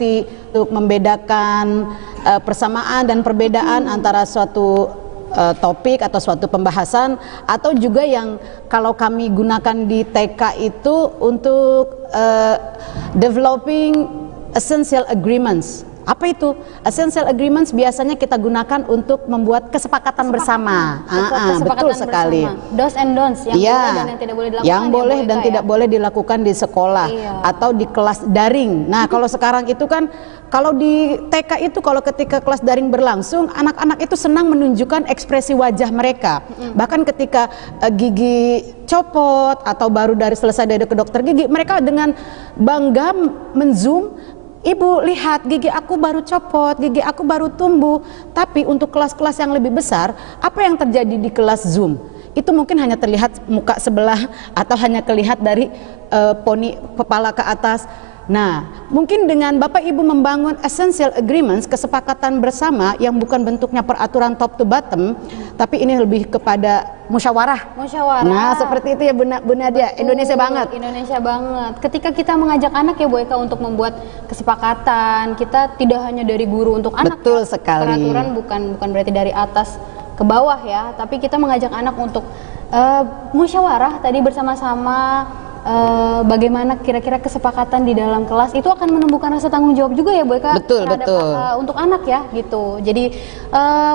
seperti untuk membedakan persamaan dan perbedaan antara suatu topik atau suatu pembahasan, atau juga yang kalau kami gunakan di TK itu untuk developing essential agreements. Apa itu? Essential agreements biasanya kita gunakan untuk membuat kesepakatan bersama. Betul sekali. Bersama. Do's and don'ts yang boleh dan yang tidak boleh dilakukan. Yang boleh dan tidak boleh dilakukan di sekolah atau di kelas daring. Nah, kalau sekarang itu kan, kalau di TK itu kalau ketika kelas daring berlangsung, anak-anak itu senang menunjukkan ekspresi wajah mereka. Bahkan ketika gigi copot atau baru selesai dari ke dokter gigi, mereka dengan bangga men-zoom, "Ibu, lihat gigi aku baru copot, gigi aku baru tumbuh." Tapi untuk kelas-kelas yang lebih besar, apa yang terjadi di kelas Zoom? Itu mungkin hanya terlihat muka sebelah atau hanya terlihat dari poni kepala ke atas. Nah, mungkin dengan Bapak Ibu membangun essential agreements, kesepakatan bersama yang bukan bentuknya peraturan top to bottom, tapi ini lebih kepada musyawarah. Nah, seperti itu ya Bu Nadia. Indonesia banget. Indonesia banget. Ketika kita mengajak anak ya Bu Eka untuk membuat kesepakatan, kita tidak hanya dari guru untuk anak. Betul sekali. Peraturan bukan berarti dari atas ke bawah ya, tapi kita mengajak anak untuk musyawarah tadi bersama-sama. Bagaimana kira-kira kesepakatan di dalam kelas itu akan menumbuhkan rasa tanggung jawab juga ya Bu Eka, betul. untuk anak ya gitu. Jadi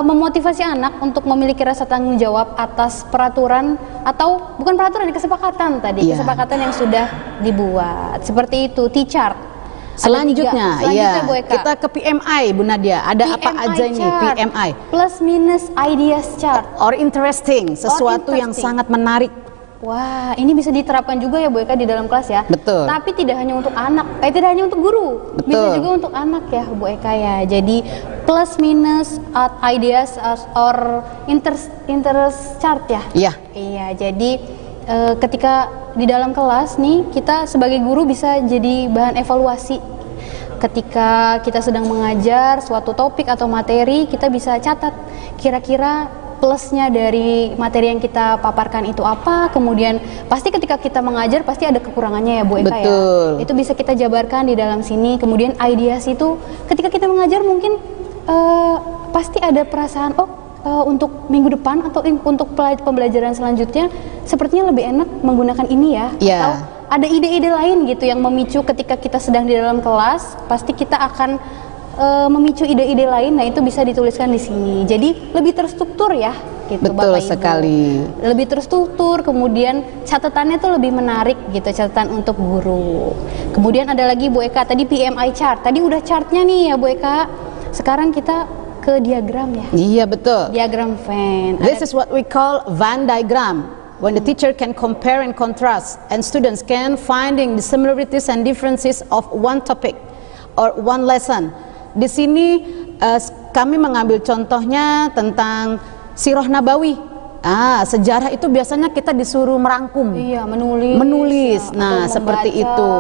memotivasi anak untuk memiliki rasa tanggung jawab atas peraturan atau bukan peraturan, kesepakatan tadi, kesepakatan yang sudah dibuat. Seperti itu, T-chart. Selanjutnya Bu Eka, kita ke PMI Bu Nadia. Ada apa aja ini PMI? Plus minus ideas chart or interesting, sesuatu yang sangat menarik. Wah, ini bisa diterapkan juga ya Bu Eka di dalam kelas ya. Betul. Tapi tidak hanya untuk anak, tidak hanya untuk guru. Betul. Bisa juga untuk anak ya Bu Eka ya. Jadi plus minus ideas or interest chart ya. Iya. Iya, jadi ketika di dalam kelas nih, kita sebagai guru bisa jadi bahan evaluasi. Ketika kita sedang mengajar suatu topik atau materi, kita bisa catat kira-kira plusnya dari materi yang kita paparkan itu apa. Kemudian pasti ketika kita mengajar pasti ada kekurangannya ya Bu Eka. Betul. Ya. Itu bisa kita jabarkan di dalam sini. Kemudian ideas itu ketika kita mengajar mungkin pasti ada perasaan untuk minggu depan atau untuk pembelajaran selanjutnya sepertinya lebih enak menggunakan ini ya. Atau ada ide-ide lain gitu yang memicu ketika kita sedang di dalam kelas, pasti kita akan memicu ide-ide lain. Nah, itu bisa dituliskan di sini. Jadi lebih terstruktur ya, gitu. Betul Bapak Ibu. sekali. Lebih terstruktur, kemudian catatannya tuh lebih menarik gitu, catatan untuk guru. Kemudian ada lagi Bu Eka, tadi PMI chart. Tadi udah chartnya nih ya Bu Eka. Sekarang kita ke diagram ya. Iya betul. Diagram Venn. This is what we call Venn diagram. When the teacher can compare and contrast, and students can finding the similarities and differences of one topic or one lesson. Di sini kami mengambil contohnya tentang Sirah Nabawi. Sejarah itu biasanya kita disuruh merangkum, menulis. Nah, seperti itu.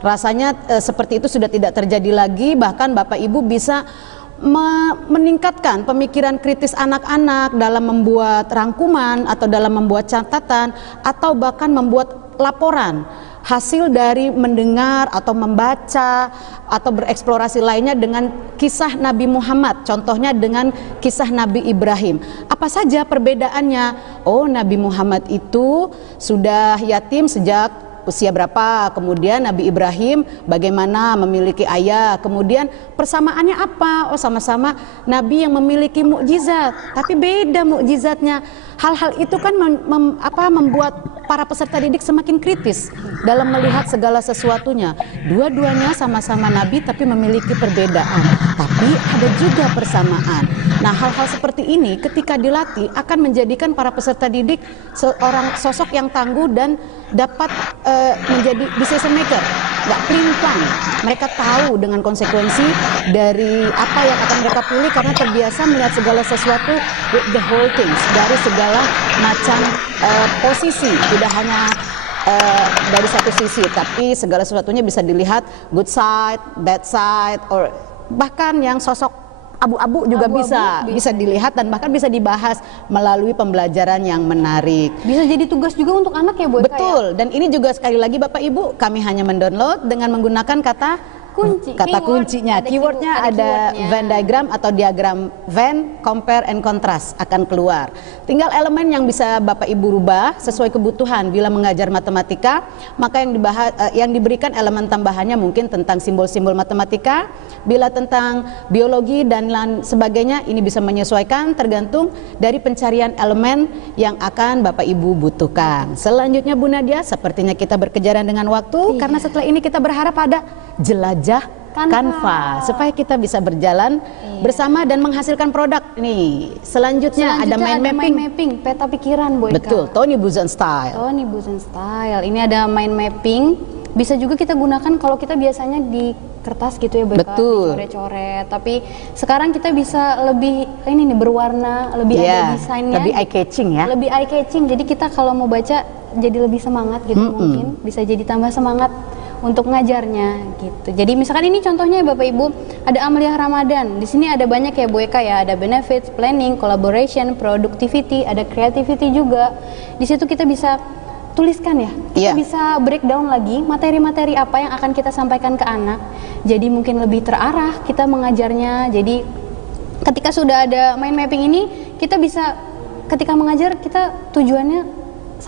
Rasanya seperti itu sudah tidak terjadi lagi. Bahkan Bapak Ibu bisa meningkatkan pemikiran kritis anak-anak dalam membuat rangkuman atau dalam membuat catatan atau bahkan membuat laporan hasil dari mendengar atau membaca atau bereksplorasi lainnya dengan kisah Nabi Muhammad, contohnya dengan kisah Nabi Ibrahim. Apa saja perbedaannya? Oh, Nabi Muhammad itu sudah yatim sejak usia berapa, kemudian Nabi Ibrahim bagaimana memiliki ayah, kemudian persamaannya apa? Oh, sama-sama Nabi yang memiliki mukjizat, tapi beda mukjizatnya. Hal-hal itu kan membuat para peserta didik semakin kritis dalam melihat segala sesuatunya. Dua-duanya sama-sama Nabi tapi memiliki perbedaan, tapi ada juga persamaan. Nah, hal-hal seperti ini ketika dilatih akan menjadikan para peserta didik seorang sosok yang tangguh dan dapat menjadi decision maker, nggak pelin-pelan. Mereka tahu dengan konsekuensi dari apa yang akan mereka pilih karena terbiasa melihat segala sesuatu with the whole things, dari segala macam posisi, tidak hanya dari satu sisi, tapi segala sesuatunya bisa dilihat good side, bad side, or bahkan yang sosok abu-abu juga bisa dilihat dan bahkan bisa dibahas melalui pembelajaran yang menarik. Bisa jadi tugas juga untuk anak ya Bu Eka. Betul, dan ini juga sekali lagi Bapak Ibu, kami hanya mendownload dengan menggunakan kata kunci. Kata kuncinya, keywordnya ada Venn diagram atau diagram Venn, compare and contrast akan keluar. Tinggal elemen yang bisa Bapak Ibu rubah sesuai kebutuhan. Bila mengajar matematika, maka yang diberikan elemen tambahannya mungkin tentang simbol-simbol matematika. Bila tentang biologi dan lain sebagainya, ini bisa menyesuaikan tergantung dari pencarian elemen yang akan Bapak Ibu butuhkan. Selanjutnya Bu Nadia, sepertinya kita berkejaran dengan waktu, karena setelah ini kita berharap ada jelajah Canva supaya kita bisa berjalan bersama dan menghasilkan produk. Nih, selanjutnya ada mind mapping, peta pikiran Bu Eka. Betul, Tony Buzan Style. Tony Buzan Style. Ini ada mind mapping. Bisa juga kita gunakan kalau kita biasanya di kertas gitu ya, Bu Eka, dicoret-coret. Tapi sekarang kita bisa lebih ini nih berwarna, lebih ada desainnya. Lebih eye catching ya. Lebih eye catching. Jadi kita kalau mau baca jadi lebih semangat gitu, mungkin bisa jadi tambah semangat untuk ngajarnya gitu. Jadi misalkan ini contohnya ya Bapak Ibu, ada Amaliah Ramadan. Di sini ada banyak ya Bu Eka ya, ada benefits, planning, collaboration, productivity, ada creativity juga. Di situ kita bisa tuliskan ya. Kita bisa breakdown lagi materi-materi apa yang akan kita sampaikan ke anak. Jadi mungkin lebih terarah kita mengajarnya. Jadi ketika sudah ada mind mapping ini, kita bisa ketika mengajar kita tujuannya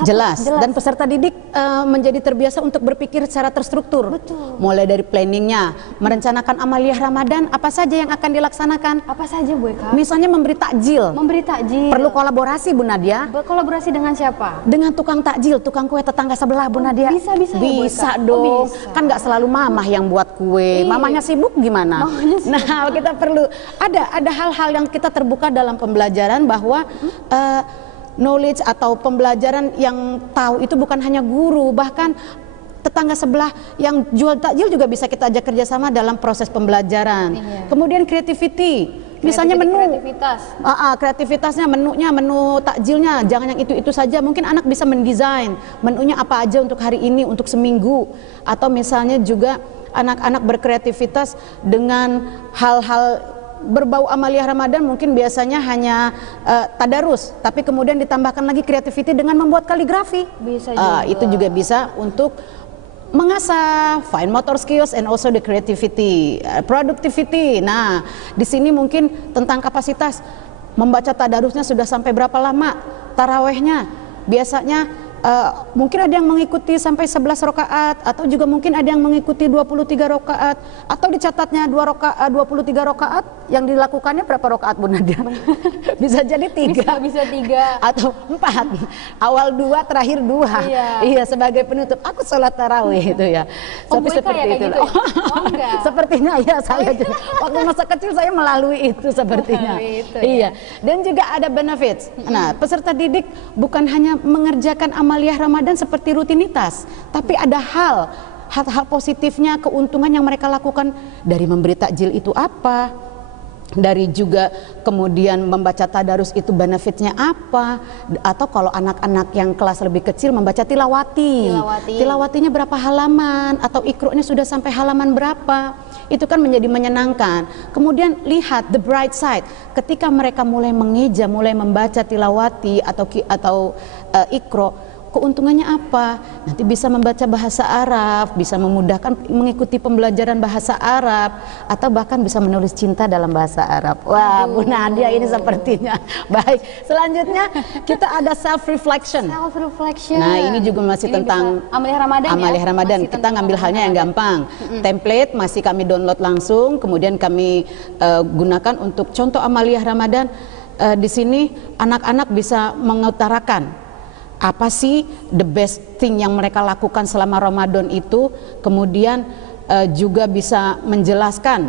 jelas. Dan peserta didik menjadi terbiasa untuk berpikir secara terstruktur. Betul. Mulai dari planningnya, merencanakan Amaliah Ramadan apa saja yang akan dilaksanakan. Apa saja Bu Eka? Misalnya memberi takjil. Memberi takjil. Perlu kolaborasi Bu Nadia. Berkolaborasi dengan siapa? Dengan tukang takjil, tukang kue tetangga sebelah Bu Nadia. Bisa bisa ya, dong. Bisa. Kan nggak selalu mamah yang buat kue. Mamahnya sibuk gimana? Nah, kita perlu ada hal-hal yang kita terbuka dalam pembelajaran bahwa knowledge atau pembelajaran yang tahu itu bukan hanya guru, bahkan tetangga sebelah yang jual takjil juga bisa kita ajak kerjasama dalam proses pembelajaran. Kemudian creativity, misalnya menu, kreativitasnya, menu takjilnya jangan yang itu saja. Mungkin anak bisa mendesain menunya apa aja untuk hari ini, untuk seminggu, atau misalnya juga anak-anak berkreativitas dengan hal-hal berbau Amaliah Ramadan. Mungkin biasanya hanya tadarus, tapi kemudian ditambahkan lagi creativity dengan membuat kaligrafi. Bisa juga. Itu juga bisa untuk mengasah fine motor skills and also the creativity, productivity. Nah, di sini mungkin tentang kapasitas membaca tadarusnya sudah sampai berapa lama, tarawehnya biasanya mungkin ada yang mengikuti sampai 11 rakaat, atau juga mungkin ada yang mengikuti 23 rakaat, atau dicatatnya 23 rakaat, yang dilakukannya berapa rakaat Bu Nadia? Bisa jadi 3, bisa 3 atau 4, awal 2 terakhir 2. Iya, sebagai penutup aku sholat tarawih itu ya. Tapi seperti itu. Gitu ya? Sepertinya ya, saya juga waktu masa kecil saya melalui itu sepertinya. Iya. Dan juga ada benefits. Nah, peserta didik bukan hanya mengerjakan Amaliah Ramadan seperti rutinitas, tapi ada hal positifnya, keuntungan yang mereka lakukan dari memberi takjil itu apa, dari juga kemudian membaca tadarus itu benefitnya apa, atau kalau anak-anak yang kelas lebih kecil membaca tilawatinya berapa halaman, atau ikronya sudah sampai halaman berapa, itu kan menjadi menyenangkan. Kemudian lihat the bright side, ketika mereka mulai mengeja, mulai membaca tilawati atau ikro, keuntungannya apa? Nanti bisa membaca bahasa Arab, bisa memudahkan mengikuti pembelajaran bahasa Arab, atau bahkan bisa menulis cinta dalam bahasa Arab. Wah, Bu Nadia ini sepertinya. Baik, selanjutnya kita ada self reflection. Nah, ini juga masih tentang Amaliah Ramadan. Amaliah Ramadan. Kita ngambil halnya yang gampang. Template masih kami download langsung, kemudian kami gunakan untuk contoh Amaliah Ramadan. Di sini anak-anak bisa mengutarakan apa sih the best thing yang mereka lakukan selama Ramadan itu, kemudian juga bisa menjelaskan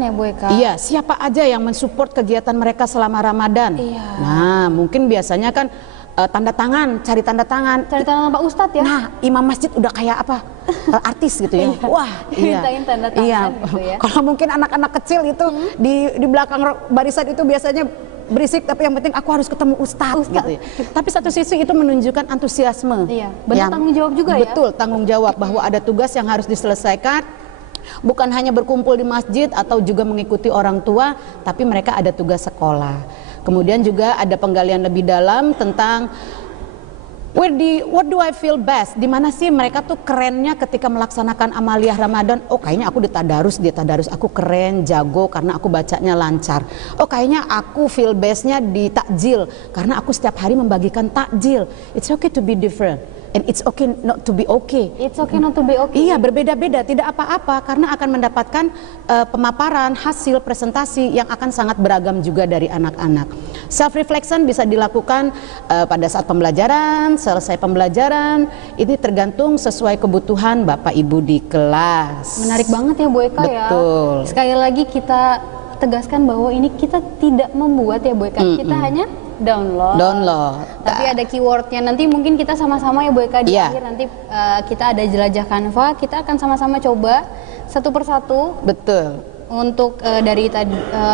ya Bu Eka. Iya, siapa aja yang mensupport kegiatan mereka selama Ramadan. Nah, mungkin biasanya kan cari tanda tangan Pak Ustadz ya. Nah, imam masjid udah kayak apa, artis gitu ya. Wah, mintain tanda tangan gitu ya. Kalau mungkin anak-anak kecil itu di belakang barisan itu biasanya berisik, tapi yang penting aku harus ketemu Ustadz. Gitu ya. Tapi satu sisi itu menunjukkan antusiasme. Bentuk tanggung jawab juga ya. Betul, tanggung jawab bahwa ada tugas yang harus diselesaikan. Bukan hanya berkumpul di masjid atau juga mengikuti orang tua, tapi mereka ada tugas sekolah. Kemudian juga ada penggalian lebih dalam tentang What do I feel best? Di mana sih mereka tuh kerennya ketika melaksanakan amaliyah Ramadan? Oh, kayaknya aku di tadarus aku keren, jago karena aku bacanya lancar. Oh, kayaknya aku feel bestnya di takjil karena aku setiap hari membagikan takjil. It's okay to be different. And it's okay not to be okay. It's okay not to be okay. Iya, berbeda-beda, tidak apa-apa karena akan mendapatkan pemaparan hasil presentasi yang akan sangat beragam juga dari anak-anak. Self reflection bisa dilakukan pada saat pembelajaran, selesai pembelajaran. Ini tergantung sesuai kebutuhan Bapak Ibu di kelas. Menarik banget ya Bu Eka. Betul. Ya. Sekali lagi kita tegaskan bahwa ini kita tidak membuat ya Bu Eka. Kita hanya download. Tapi ada keywordnya, nanti mungkin kita sama-sama ya Bu Eka di akhir nanti kita ada jelajah Canva, kita akan sama-sama coba satu persatu. Betul. Untuk dari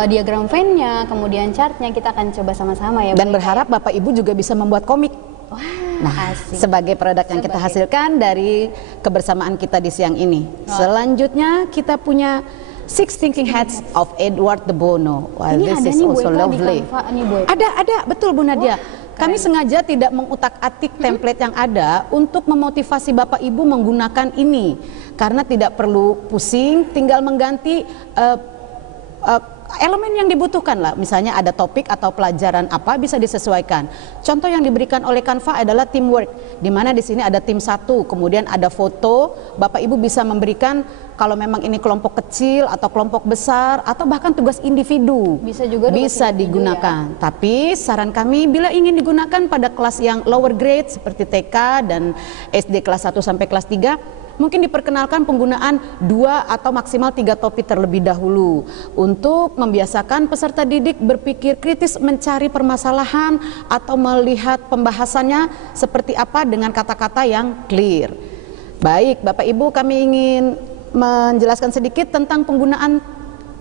diagram Venn-nya, kemudian chartnya kita akan coba sama-sama ya Bu. Dan berharap Bapak Ibu juga bisa membuat komik. Wah, nah, asik. sebagai produk yang kita hasilkan dari kebersamaan kita di siang ini. Selanjutnya kita punya Six Thinking Hats of Edward de Bono. Wow, ini this ada is nih also Bu Eka lovely. di Canva nih Bu Eka. Ada, betul Bu Nadia. Kami sengaja tidak mengutak-atik template yang ada untuk memotivasi Bapak Ibu menggunakan ini. Karena tidak perlu pusing, tinggal mengganti elemen yang dibutuhkan lah. Misalnya ada topik atau pelajaran apa bisa disesuaikan. Contoh yang diberikan oleh Canva adalah teamwork, di mana di sini ada tim satu, kemudian ada foto. Bapak Ibu bisa memberikan kalau memang ini kelompok kecil atau kelompok besar atau bahkan tugas individu. Bisa juga digunakan. Ya. Tapi saran kami bila ingin digunakan pada kelas yang lower grade seperti TK dan SD kelas 1 sampai kelas 3, mungkin diperkenalkan penggunaan 2 atau maksimal 3 topik terlebih dahulu untuk membiasakan peserta didik berpikir kritis, mencari permasalahan atau melihat pembahasannya seperti apa dengan kata-kata yang clear. Baik, Bapak Ibu, kami ingin menjelaskan sedikit tentang penggunaan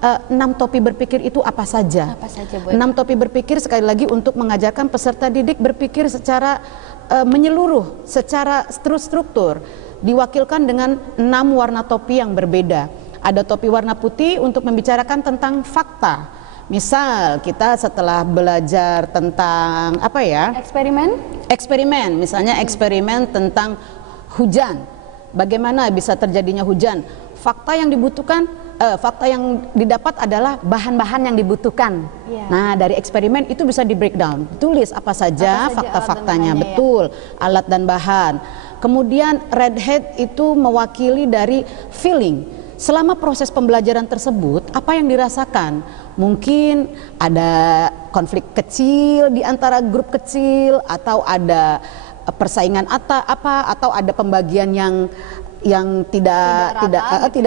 6 topi berpikir itu apa saja. Bu? 6 topi berpikir sekali lagi untuk mengajarkan peserta didik berpikir secara menyeluruh, secara struktur. Diwakilkan dengan 6 warna topi yang berbeda. Ada topi warna putih untuk membicarakan tentang fakta. Misal kita setelah belajar tentang apa ya? Eksperimen, misalnya eksperimen tentang hujan. Bagaimana bisa terjadinya hujan? Fakta yang dibutuhkan, fakta yang didapat adalah bahan-bahan yang dibutuhkan. Nah, dari eksperimen itu bisa di breakdown. Tulis apa saja fakta-faktanya, betul, alat dan bahan. Kemudian red hat itu mewakili dari feeling. Selama proses pembelajaran tersebut, apa yang dirasakan? Mungkin ada konflik kecil di antara grup kecil, atau ada persaingan atau ada pembagian yang tidak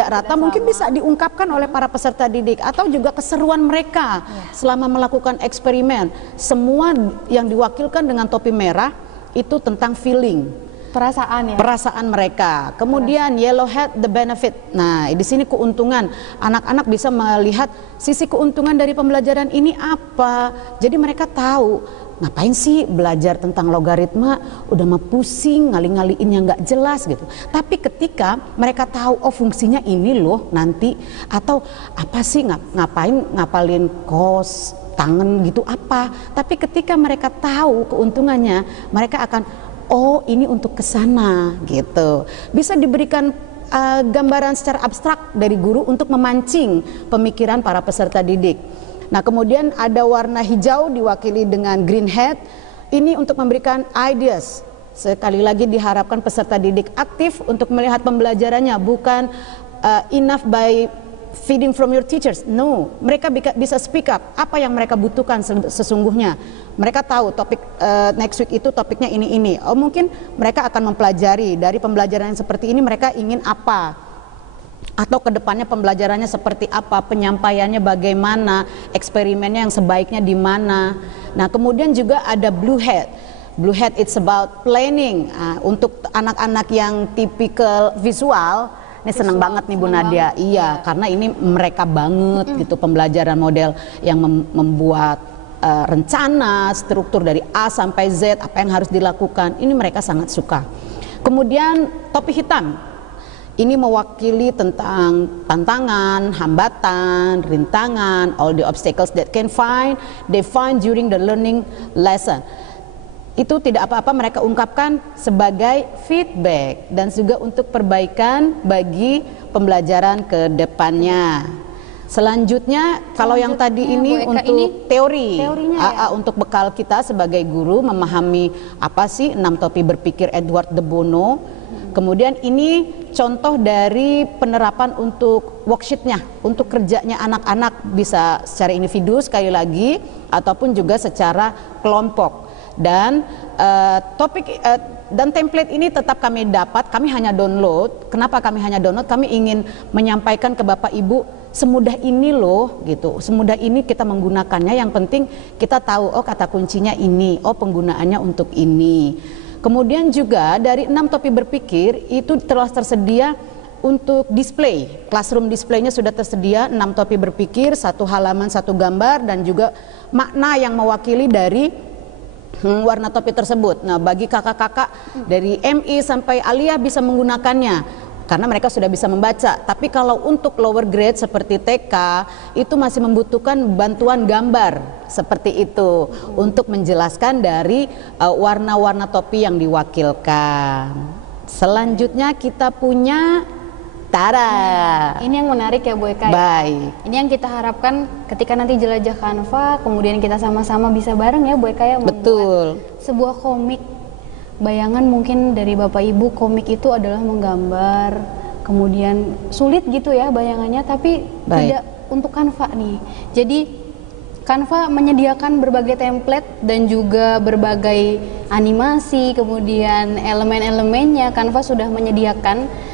rata, mungkin bisa diungkapkan oleh para peserta didik, atau juga keseruan mereka selama melakukan eksperimen. Semua yang diwakilkan dengan topi merah itu tentang feeling. Perasaan mereka. Kemudian yellow hat, the benefit. Nah, di sini keuntungan. Anak-anak bisa melihat sisi keuntungan dari pembelajaran ini apa. Jadi mereka tahu, ngapain sih belajar tentang logaritma, udah mah pusing, ngali-ngaliinnya nggak jelas gitu. Tapi ketika mereka tahu, oh fungsinya ini loh nanti, atau apa sih ngapain ngapalin cos, tangen gitu apa. Tapi ketika mereka tahu keuntungannya, mereka akan, oh ini untuk kesana gitu. Bisa diberikan gambaran secara abstrak dari guru untuk memancing pemikiran para peserta didik. Nah, kemudian ada warna hijau diwakili dengan green hat. Ini untuk memberikan ideas. Sekali lagi diharapkan peserta didik aktif untuk melihat pembelajarannya, bukan enough by feeding from your teachers. No, mereka bisa speak up apa yang mereka butuhkan sesungguhnya. Mereka tahu topik next week itu topiknya ini. Oh, mungkin mereka akan mempelajari dari pembelajaran yang seperti ini, mereka ingin apa, atau kedepannya pembelajarannya seperti apa, penyampaiannya bagaimana, eksperimennya yang sebaiknya di mana. Nah, kemudian juga ada blue hat. Blue hat it's about planning. Untuk anak-anak yang tipikal visual, ini senang banget nih Bu Nadia. Iya, karena ini mereka banget gitu, pembelajaran model yang membuat rencana, struktur dari A sampai Z, apa yang harus dilakukan. Ini mereka sangat suka. Kemudian topi hitam. Ini mewakili tentang tantangan, hambatan, rintangan, all the obstacles that they find during the learning lesson. itu tidak apa-apa mereka ungkapkan sebagai feedback dan juga untuk perbaikan bagi pembelajaran ke depannya. Selanjutnya kalau yang tadi ini Bu Eka, untuk ini teorinya ya? untuk bekal kita sebagai guru memahami apa sih 6 topi berpikir Edward de Bono. Kemudian ini contoh dari penerapan untuk worksheetnya, untuk kerjanya anak-anak bisa secara individu sekali lagi ataupun juga secara kelompok. Dan dan template ini tetap kami dapat, kami hanya download. Kenapa kami hanya download? Kami ingin menyampaikan ke Bapak Ibu semudah ini loh gitu, semudah ini kita menggunakannya. Yang penting kita tahu, oh kata kuncinya ini, oh penggunaannya untuk ini. Kemudian juga dari 6 topi berpikir itu telah tersedia untuk display, classroom displaynya sudah tersedia 6 topi berpikir, 1 halaman 1 gambar dan juga makna yang mewakili dari warna topi tersebut. Nah, bagi kakak-kakak dari MI sampai Alia bisa menggunakannya karena mereka sudah bisa membaca. Tapi kalau untuk lower grade seperti TK itu masih membutuhkan bantuan gambar seperti itu untuk menjelaskan dari warna-warna topi yang diwakilkan. Selanjutnya kita punya Tara. Ini yang menarik ya Bu Eka. Baik. Ini yang kita harapkan ketika nanti jelajah Canva, kemudian kita sama-sama bisa bareng ya Bu Eka ya membuat Betul. sebuah komik. Bayangan mungkin dari Bapak Ibu, komik itu adalah menggambar, kemudian sulit gitu ya bayangannya, tapi tidak untuk Canva nih. Jadi Canva menyediakan berbagai template dan juga berbagai animasi, kemudian elemen-elemennya Canva sudah menyediakan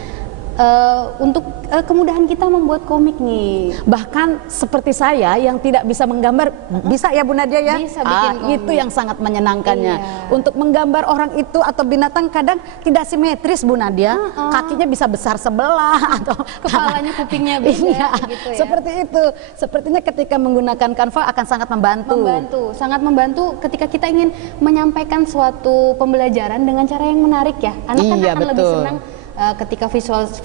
untuk kemudahan kita membuat komik nih. Bahkan seperti saya yang tidak bisa menggambar, bisa ya Bu Nadia ya? Bisa bikin komik. Itu yang sangat menyenangkannya. Iya. Untuk menggambar orang itu atau binatang kadang tidak simetris Bu Nadia. Kakinya bisa besar sebelah atau Kepalanya, kupingnya beda iya, gitu ya. seperti itu. Sepertinya ketika menggunakan Canva akan sangat membantu. Sangat membantu ketika kita ingin menyampaikan suatu pembelajaran dengan cara yang menarik ya. Anak kan Iya, akan lebih betul. senang ketika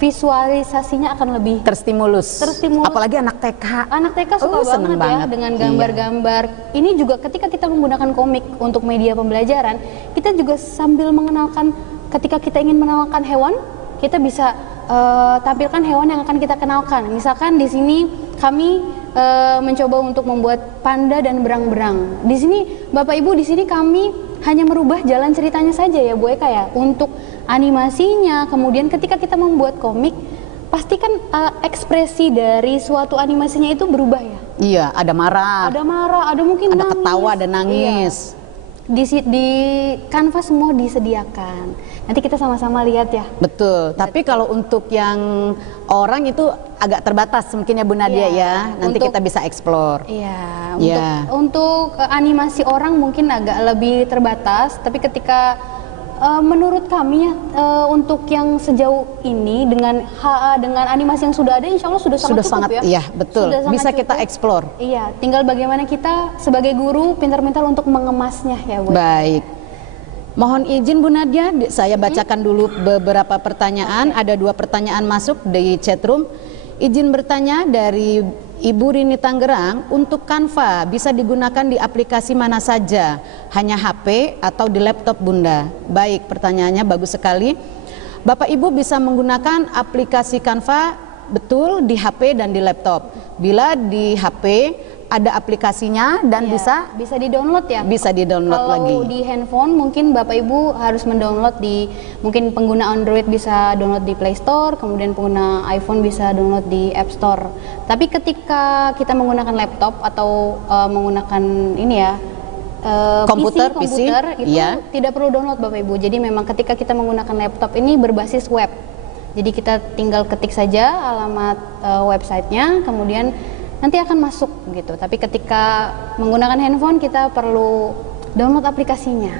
visualisasinya akan lebih Terstimulus. Apalagi anak TK. Anak TK suka seneng banget ya dengan gambar-gambar. Ini juga ketika kita menggunakan komik untuk media pembelajaran, kita juga sambil mengenalkan, ketika kita ingin mengenalkan hewan, kita bisa tampilkan hewan yang akan kita kenalkan. Misalkan di sini kami mencoba untuk membuat panda dan berang-berang. Di sini Bapak Ibu, di sini kami hanya merubah jalan ceritanya saja ya Bu Eka ya. Untuk animasinya, kemudian ketika kita membuat komik, pastikan ekspresi dari suatu animasinya itu berubah ya. Iya, ada marah, ada mungkin ada nangis, ketawa, ada nangis. Iya. Di Canva semua disediakan. Nanti kita sama-sama lihat ya. Betul. Tapi kalau untuk yang orang itu agak terbatas mungkin ya Bu Nadia ya. Nanti kita bisa explore. Iya. Untuk animasi orang mungkin agak lebih terbatas. Tapi ketika menurut kami ya, untuk yang sejauh ini dengan animasi yang sudah ada, insya Allah sudah sangat cukup ya. Iya, betul. Bisa kita explore. Iya, tinggal bagaimana kita sebagai guru pintar-pintar untuk mengemasnya ya Bu. Baik. Mohon izin Bu Nadia, saya bacakan dulu beberapa pertanyaan. Ada 2 pertanyaan masuk di chatroom. Izin bertanya dari Ibu Rini Tangerang, untuk Canva bisa digunakan di aplikasi mana saja? Hanya HP atau di laptop Bunda? Baik, pertanyaannya bagus sekali. Bapak Ibu bisa menggunakan aplikasi Canva betul di HP dan di laptop. Bila di HP ada aplikasinya dan bisa di-download ya. Bisa di-download lagi. Kalau di handphone mungkin Bapak Ibu harus mendownload mungkin pengguna Android bisa download di Play Store, kemudian pengguna iPhone bisa download di App Store. Tapi ketika kita menggunakan laptop atau menggunakan ini ya komputer itu tidak perlu download Bapak Ibu. Jadi memang ketika kita menggunakan laptop ini berbasis web. Jadi kita tinggal ketik saja alamat websitenya, kemudian nanti akan masuk gitu. Tapi ketika menggunakan handphone kita perlu download aplikasinya.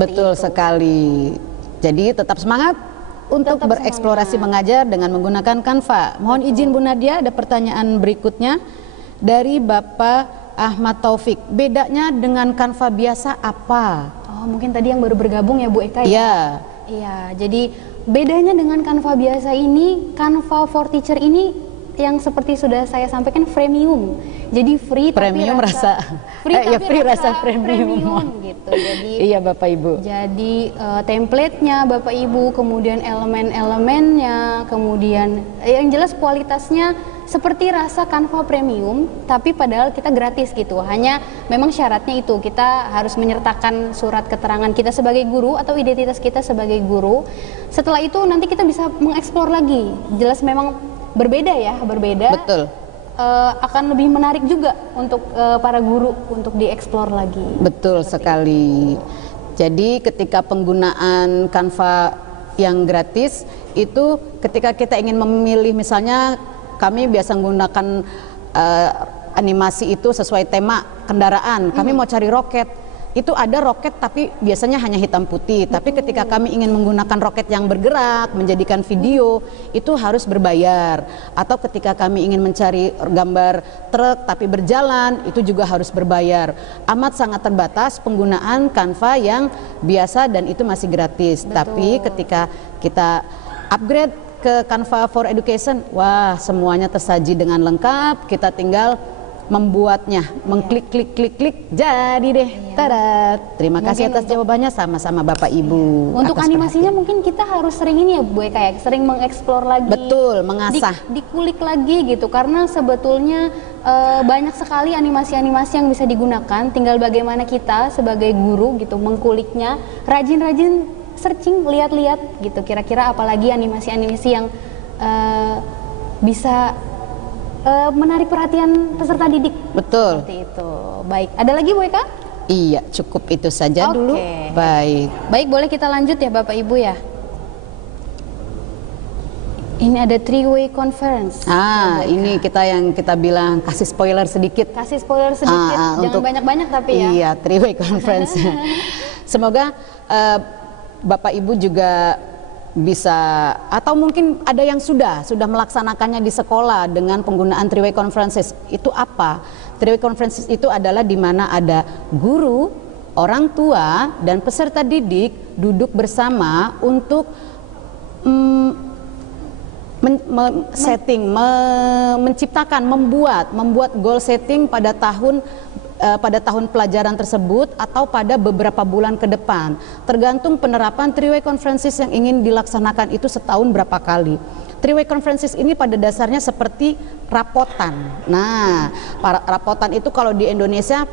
Betul sekali. Jadi tetap semangat untuk bereksplorasi mengajar dengan menggunakan Canva. Mohon izin Bu Nadia, ada pertanyaan berikutnya dari Bapak Ahmad Taufik. Bedanya dengan Canva biasa apa? Oh, mungkin tadi yang baru bergabung ya Bu Eka ya? Iya, jadi bedanya dengan Canva biasa ini, Canva for Teacher ini yang seperti sudah saya sampaikan freemium. Jadi free Premium tapi rasa free ya tapi free rasa premium. gitu. Jadi Iya Bapak Ibu. Jadi template-nya Bapak Ibu, kemudian elemen-elemennya, kemudian yang jelas kualitasnya seperti rasa Canva Premium, tapi padahal kita gratis gitu. Hanya memang syaratnya itu kita harus menyertakan surat keterangan kita sebagai guru atau identitas kita sebagai guru. Setelah itu nanti kita bisa mengeksplor lagi. Jelas memang berbeda ya, berbeda. Betul. Akan lebih menarik juga untuk para guru untuk dieksplor lagi. Betul sekali. Jadi ketika penggunaan Canva yang gratis itu ketika kita ingin memilih, misalnya kami biasa menggunakan animasi itu sesuai tema kendaraan. Kami mau cari roket, itu ada roket tapi biasanya hanya hitam putih. Tapi ketika kami ingin menggunakan roket yang bergerak, menjadikan video, itu harus berbayar. Atau ketika kami ingin mencari gambar truk tapi berjalan, itu juga harus berbayar. Amat sangat terbatas penggunaan Canva yang biasa dan itu masih gratis. Betul. Tapi ketika kita upgrade ke Canva for Education, wah semuanya tersaji dengan lengkap. Kita tinggal membuatnya, mengklik klik jadi deh. Tada. Terima kasih atas jawabannya, sama-sama Bapak Ibu. Untuk atas animasinya perhatian. mungkin kita harus sering ini ya Bu Eka ya, sering mengeksplor lagi. Betul, mengasah. Dikulik lagi gitu, karena sebetulnya banyak sekali animasi-animasi yang bisa digunakan. Tinggal bagaimana kita sebagai guru gitu mengkuliknya, rajin-rajin searching, lihat-lihat gitu. Kira-kira apalagi animasi-animasi yang bisa menarik perhatian peserta didik. Betul. Seperti itu. Baik, ada lagi Bu Eka? Iya, cukup itu saja dulu. Baik. Baik, boleh kita lanjut ya Bapak Ibu ya. Ini ada three-way conference. Ini yang kita bilang kasih spoiler sedikit. Kasih spoiler sedikit, jangan untuk banyak-banyak tapi ya. Iya, three-way conference. Semoga Bapak Ibu juga bisa, atau mungkin ada yang sudah melaksanakannya di sekolah dengan penggunaan three-way conferences. Itu apa? Three-way conferences itu adalah di mana ada guru, orang tua, dan peserta didik duduk bersama untuk menciptakan, membuat goal setting pada tahun pelajaran tersebut atau pada beberapa bulan ke depan. Tergantung penerapan three-way conferences yang ingin dilaksanakan itu setahun berapa kali. Three-way conferences ini pada dasarnya seperti rapotan. Nah, rapotan itu kalau di Indonesia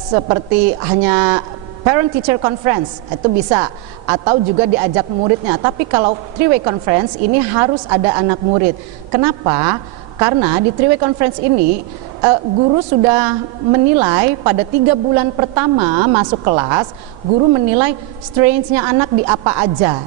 seperti hanya parent teacher conference itu bisa, atau juga diajak muridnya. Tapi kalau three-way conference ini harus ada anak murid. Kenapa? Karena di three-way conference ini guru sudah menilai pada 3 bulan pertama masuk kelas, guru menilai strengths-nya anak di apa aja,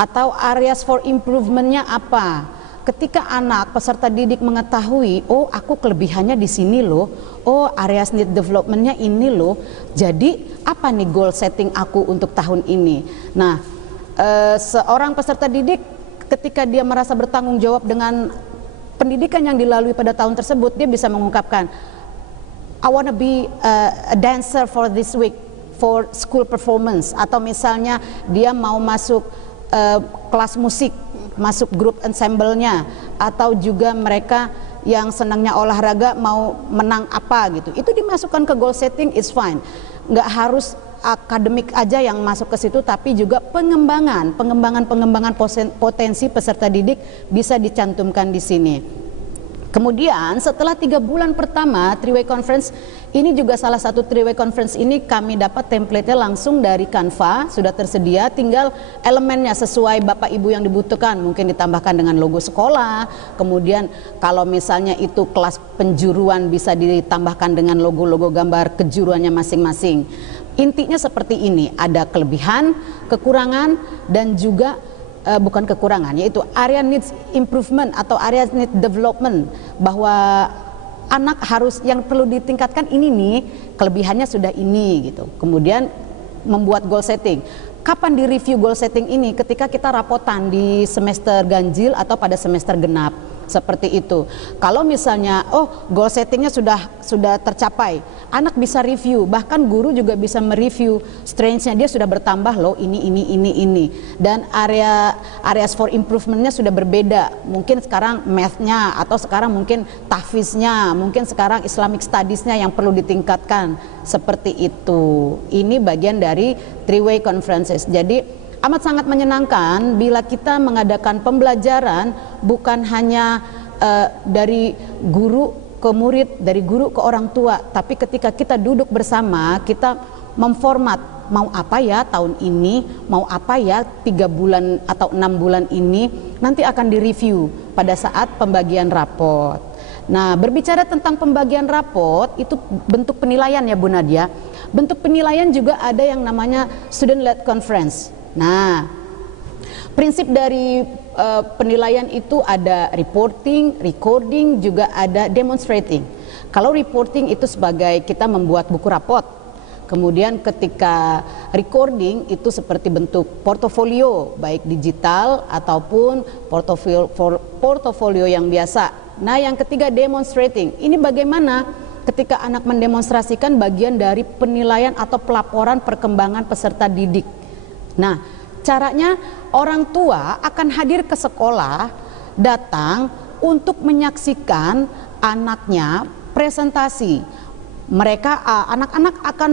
atau areas for improvement-nya apa. Ketika anak peserta didik mengetahui, oh aku kelebihannya di sini loh, oh areas need development-nya ini loh, jadi apa nih goal setting aku untuk tahun ini. Nah, seorang peserta didik ketika dia merasa bertanggung jawab dengan pendidikan yang dilalui pada tahun tersebut, dia bisa mengungkapkan, I wanna be a dancer for this week for school performance. Atau misalnya dia mau masuk kelas musik, masuk grup ensemble-nya, atau juga mereka yang senangnya olahraga mau menang apa gitu. Itu dimasukkan ke goal setting, is fine. Nggak harus akademik aja yang masuk ke situ, tapi juga pengembangan potensi peserta didik bisa dicantumkan di sini. Kemudian setelah 3 bulan pertama three-way conference, ini juga salah satu three-way conference ini kami dapat template-nya langsung dari Canva, sudah tersedia, tinggal elemennya sesuai Bapak Ibu yang dibutuhkan, mungkin ditambahkan dengan logo sekolah, kemudian kalau misalnya itu kelas penjuruan bisa ditambahkan dengan logo-logo gambar kejuruannya masing-masing. Intinya seperti ini, ada kelebihan, kekurangan, dan juga bukan kekurangan, yaitu area needs improvement atau area need development, bahwa anak harus yang perlu ditingkatkan ini nih, kelebihannya sudah ini gitu. Kemudian membuat goal setting. Kapan di review goal setting ini? Ketika kita rapotan di semester ganjil atau pada semester genap. seperti itu. Kalau misalnya goal settingnya sudah tercapai, anak bisa review, bahkan guru juga bisa mereview strengths-nya, dia sudah bertambah loh ini, dan areas for improvementnya sudah berbeda. Mungkin sekarang math-nya, atau sekarang mungkin tahfiznya, mungkin sekarang Islamic studies-nya yang perlu ditingkatkan, seperti itu. Ini bagian dari three-way conferences. Jadi amat sangat menyenangkan bila kita mengadakan pembelajaran bukan hanya dari guru ke murid, dari guru ke orang tua, tapi ketika kita duduk bersama, kita memformat mau apa ya tahun ini, mau apa ya 3 bulan atau 6 bulan ini, nanti akan direview pada saat pembagian rapot. Nah, berbicara tentang pembagian rapot, itu bentuk penilaian ya Bu Nadia. Bentuk penilaian juga ada yang namanya student-led conference. Nah, prinsip dari penilaian itu ada reporting, recording, juga ada demonstrating. Kalau reporting itu sebagai kita membuat buku rapot. Kemudian ketika recording itu seperti bentuk portofolio, baik digital ataupun portofolio yang biasa. Nah, yang ketiga demonstrating. Ini bagaimana ketika anak mendemonstrasikan bagian dari penilaian atau pelaporan perkembangan peserta didik. Nah, caranya orang tua akan hadir ke sekolah, datang untuk menyaksikan anaknya presentasi. Mereka, anak-anak akan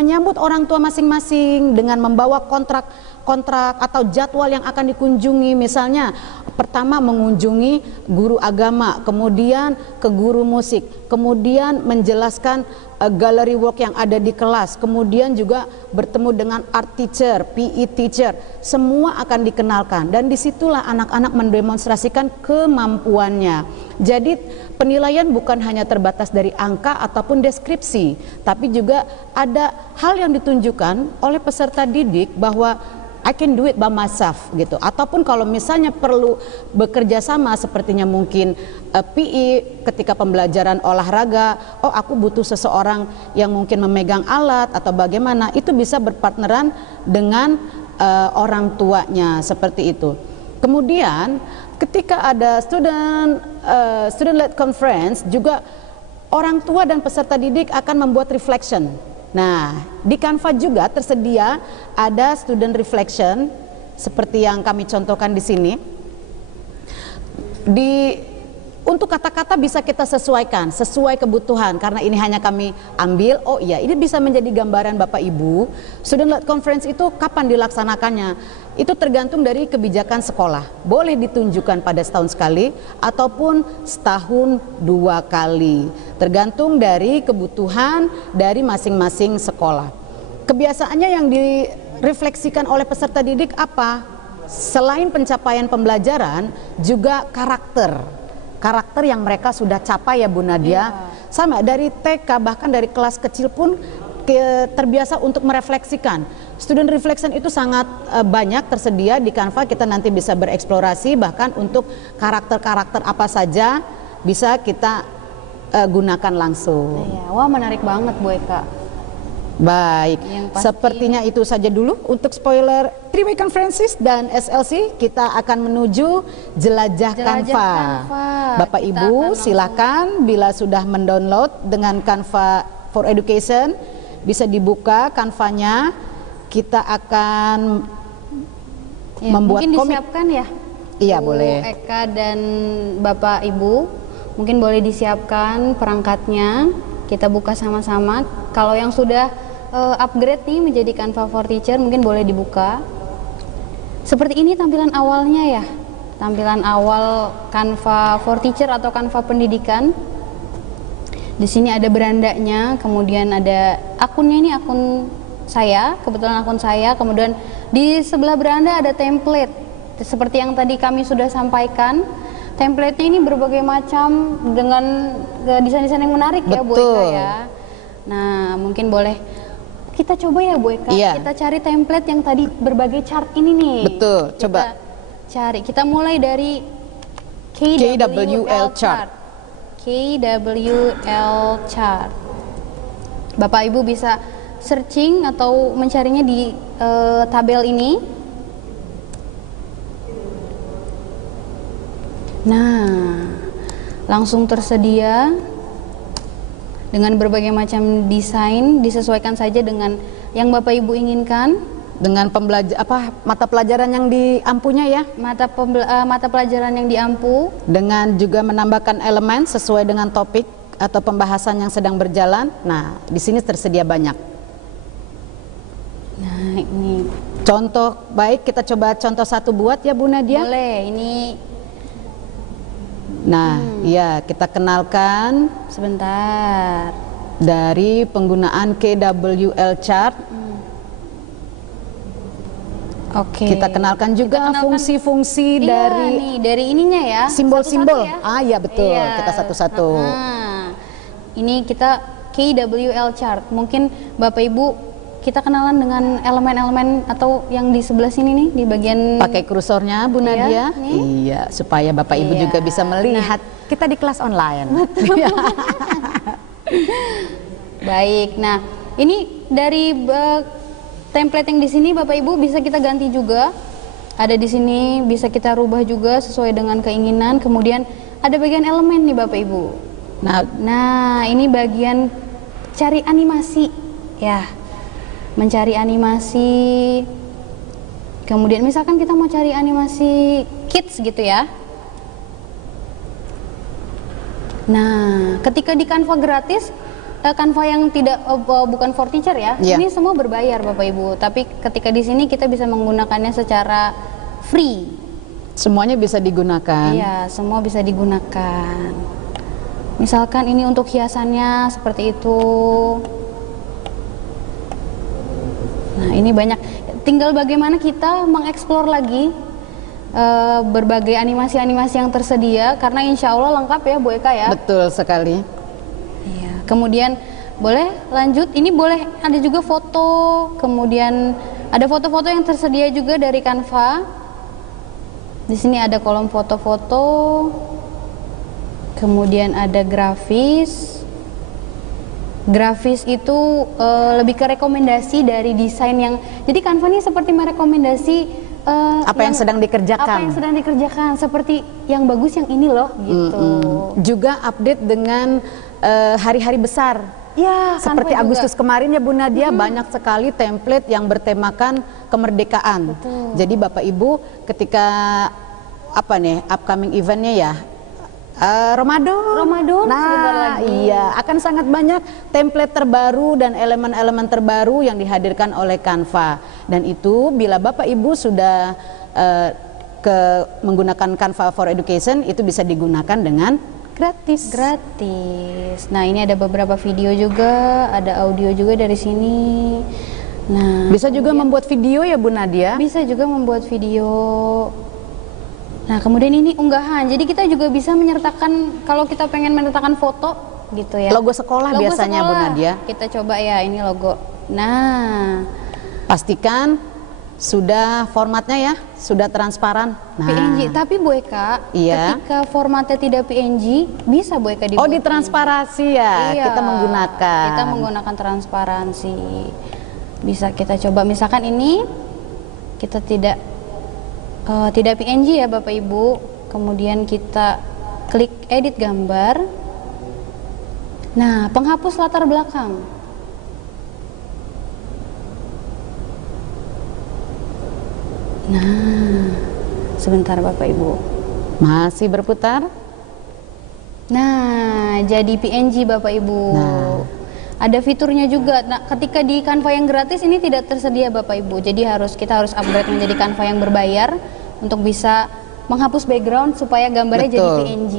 menyambut orang tua masing-masing dengan membawa kontrak atau jadwal yang akan dikunjungi. Misalnya pertama mengunjungi guru agama, kemudian ke guru musik, kemudian menjelaskan gallery work yang ada di kelas, kemudian juga bertemu dengan art teacher, PE teacher, semua akan dikenalkan, dan disitulah anak-anak mendemonstrasikan kemampuannya. Jadi penilaian bukan hanya terbatas dari angka ataupun deskripsi, tapi juga ada hal yang ditunjukkan oleh peserta didik bahwa I can do it by myself gitu. Ataupun kalau misalnya perlu bekerja sama, sepertinya mungkin PE ketika pembelajaran olahraga, aku butuh seseorang yang mungkin memegang alat atau bagaimana, itu bisa berpartneran dengan orang tuanya, seperti itu. Kemudian ketika ada student-led conference, juga orang tua dan peserta didik akan membuat reflection. Nah, di Canva juga tersedia ada student reflection seperti yang kami contohkan di sini. Untuk kata-kata bisa kita sesuaikan sesuai kebutuhan, karena ini hanya kami ambil. Oh iya, ini bisa menjadi gambaran Bapak Ibu. Student-led conference itu kapan dilaksanakannya? Itu tergantung dari kebijakan sekolah. Boleh ditunjukkan pada setahun sekali ataupun setahun 2 kali. Tergantung dari kebutuhan dari masing-masing sekolah. Kebiasaannya yang direfleksikan oleh peserta didik apa? Selain pencapaian pembelajaran, juga karakter yang mereka sudah capai ya Bu Nadia. Sama dari TK, bahkan dari kelas kecil pun terbiasa untuk merefleksikan. Student reflection itu sangat banyak tersedia di Canva. Kita nanti bisa bereksplorasi, bahkan untuk karakter-karakter apa saja bisa kita gunakan langsung. Iya, wah menarik banget Bu Eka. Baik, sepertinya itu saja dulu untuk spoiler three-way conferences dan SLC. Kita akan menuju jelajah Canva. Bapak Ibu silakan, bila sudah mendownload dengan Canva for Education, bisa dibuka Canva-nya. Kita akan membuat mungkin komik. disiapkan ya. Iya, boleh. Eka dan Bapak Ibu, mungkin boleh disiapkan perangkatnya. Kita buka sama-sama. Kalau yang sudah upgrade nih menjadi Canva for Teacher, mungkin boleh dibuka. Seperti ini tampilan awalnya ya. Tampilan awal Canva for Teacher atau Canva pendidikan. Di sini ada berandanya, kemudian ada akunnya, ini akun saya, kebetulan akun saya. Kemudian di sebelah beranda ada template. Seperti yang tadi kami sudah sampaikan. Template-nya ini berbagai macam dengan desain-desain yang menarik. Betul. Ya Bu Eka ya. Nah, mungkin boleh kita coba ya Bu Eka. Iya. Kita cari template yang tadi berbagai chart ini nih. Betul, coba cari. Kita mulai dari KWL chart. KWL chart. Bapak Ibu bisa searching atau mencarinya di tabel ini. Nah, langsung tersedia dengan berbagai macam desain, disesuaikan saja dengan yang Bapak Ibu inginkan. Dengan mata pelajaran yang diampunya ya. Mata pelajaran yang diampu. Dengan juga menambahkan elemen sesuai dengan topik atau pembahasan yang sedang berjalan. Nah, di sini tersedia banyak. Nah, ini contoh, baik kita coba contoh satu buat ya Bu Nadia. boleh, ini. Nah, ya kita kenalkan Sebentar. dari penggunaan KWL chart. Oke. Kita kenalkan juga fungsi-fungsi dari nih, dari ininya ya. simbol-simbol. Satu-satu ya. Ah ya betul, Iya. kita satu-satu. Ini kita KWL chart. Mungkin Bapak Ibu kita kenalan dengan elemen-elemen atau yang di sebelah sini nih, di bagian Pakai kursornya Bu Nadia. nih. Iya, supaya Bapak Ibu Iya. juga bisa melihat. Kita di kelas online. Iya. Baik. Nah, ini dari template yang di sini Bapak Ibu bisa kita ganti juga. Ada di sini bisa kita rubah juga sesuai dengan keinginan. Kemudian ada bagian elemen nih Bapak Ibu. Nah, ini bagian cari animasi ya. Mencari animasi. Kemudian misalkan kita mau cari animasi kids gitu ya. Nah, ketika di Canva gratis, Canva yang bukan for teacher ya, ini semua berbayar Bapak Ibu. Tapi ketika di sini kita bisa menggunakannya secara free. Semuanya bisa digunakan. Iya, semua bisa digunakan. Misalkan ini untuk hiasannya seperti itu. Nah, ini banyak. Tinggal bagaimana kita mengeksplor lagi berbagai animasi-animasi yang tersedia, karena insya Allah lengkap ya Bu Eka ya. Betul sekali. Iya. Kemudian boleh lanjut, ini boleh ada juga foto, kemudian ada foto-foto yang tersedia juga dari Canva. Di sini ada kolom foto-foto, kemudian ada grafis. Grafis itu lebih ke rekomendasi dari desain yang, jadi Canva ini seperti merekomendasi apa yang sedang dikerjakan. Apa yang sedang dikerjakan, seperti yang bagus yang ini loh gitu. Juga update dengan hari-hari besar. Ya, seperti Canva Agustus juga. kemarin ya Bu Nadia, banyak sekali template yang bertemakan kemerdekaan. Betul. Jadi Bapak Ibu ketika upcoming eventnya ya Ramadan. sebentar lagi. Iya, akan sangat banyak template terbaru dan elemen-elemen terbaru yang dihadirkan oleh Canva. Dan itu bila Bapak Ibu sudah menggunakan Canva for Education, itu bisa digunakan dengan gratis. Nah, ini ada beberapa video juga, ada audio juga dari sini. Nah, bisa juga membuat video ya Bu Nadia. Bisa juga membuat video. Nah, kemudian ini unggahan. Jadi kita juga bisa menyertakan, kalau kita pengen menyertakan foto gitu ya. Logo sekolah biasanya Bu Nadia. Kita coba ya, ini logo. Nah, pastikan sudah formatnya ya, sudah transparan. Nah, PNG. Tapi Bu Eka, ketika formatnya tidak PNG, bisa Bu Eka dibuat. Oh, ditransparasi ya. Iya, kita menggunakan. Kita menggunakan transparansi. Bisa kita coba, misalkan ini kita tidak PNG ya Bapak Ibu, kemudian kita klik edit gambar. Nah, penghapus latar belakang. Nah, sebentar Bapak Ibu. Masih berputar. Nah, jadi PNG Bapak Ibu. Nah, ada fiturnya juga. Nah, ketika di Canva yang gratis ini tidak tersedia Bapak Ibu. Jadi kita harus upgrade menjadi Canva yang berbayar untuk bisa menghapus background supaya gambarnya jadi PNG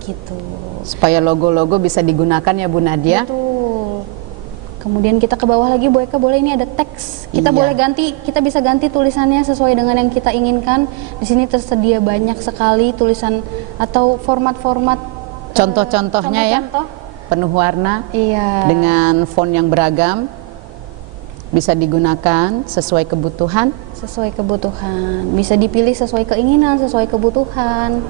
gitu. Supaya logo-logo bisa digunakan ya Bu Nadia. Betul. Kemudian kita ke bawah lagi Bu Eka, boleh ini ada teks. Kita boleh ganti, kita bisa ganti tulisannya sesuai dengan yang kita inginkan. Di sini tersedia banyak sekali tulisan atau format-format contoh-contohnya ya. Penuh warna. Iya. Dengan font yang beragam. Bisa digunakan sesuai kebutuhan. Sesuai kebutuhan. Bisa dipilih sesuai keinginan, sesuai kebutuhan.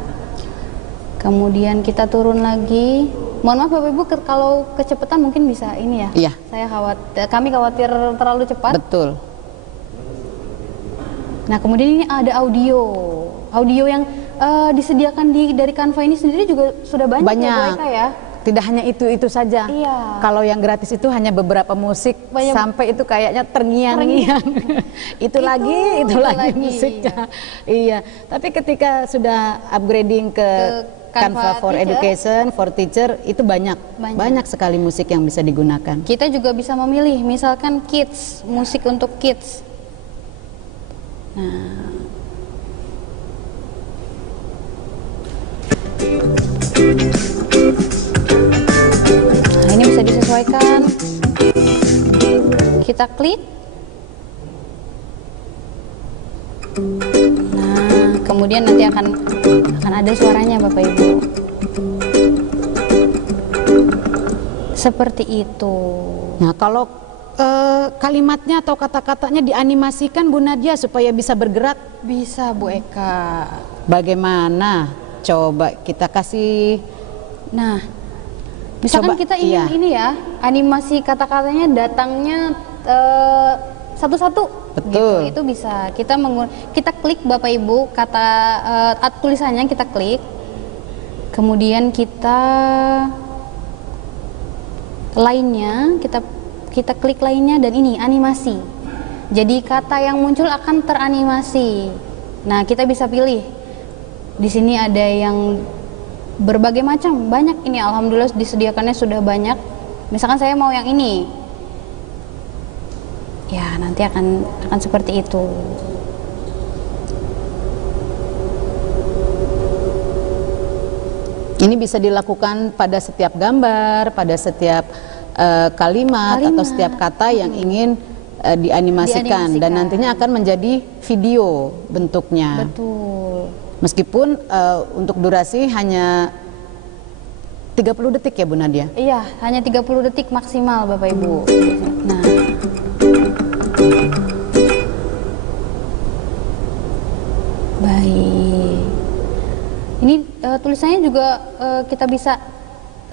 Kemudian kita turun lagi. Mohon maaf Bapak Ibu, kalau kecepatan mungkin bisa ini ya. Iya. Kami khawatir terlalu cepat. Betul. Nah, kemudian ini ada audio. Audio yang disediakan dari Canva ini sendiri juga sudah banyak, ya Bu Eka ya. Tidak hanya itu saja. Iya. Kalau yang gratis itu hanya beberapa musik, sampai itu kayaknya terngiang-ngiang. itu lagi musiknya. Iya. Tapi ketika sudah upgrading ke Canva for Education, for Teacher, itu banyak sekali musik yang bisa digunakan. Kita juga bisa memilih, misalkan kids, musik untuk kids. Nah, ini bisa disesuaikan. Kita klik. Nah, kemudian nanti akan ada suaranya Bapak Ibu. Seperti itu. Nah, kalau kalimatnya atau kata-katanya dianimasikan Bu Nadia supaya bisa bergerak, bisa Bu Eka. Bagaimana? Coba kita kasih. Nah, misalkan kita ingin ini ya, animasi kata-katanya datangnya satu-satu. Betul. Gitu, itu bisa. Kita klik Bapak Ibu kata tulisannya, kita klik. Kemudian kita klik lainnya, dan ini animasi. Jadi kata yang muncul akan teranimasi. Nah, kita bisa pilih. Di sini ada yang berbagai macam, banyak ini, alhamdulillah disediakannya sudah banyak. Misalkan saya mau yang ini. Ya, nanti akan seperti itu. Ini bisa dilakukan pada setiap gambar, pada setiap kalimat atau setiap kata yang ingin dianimasikan, dan nantinya akan menjadi video bentuknya. Betul. Meskipun untuk durasi hanya 30 detik ya Bu Nadia? Iya, hanya 30 detik maksimal Bapak Ibu. Nah, baik. Ini tulisannya juga kita bisa,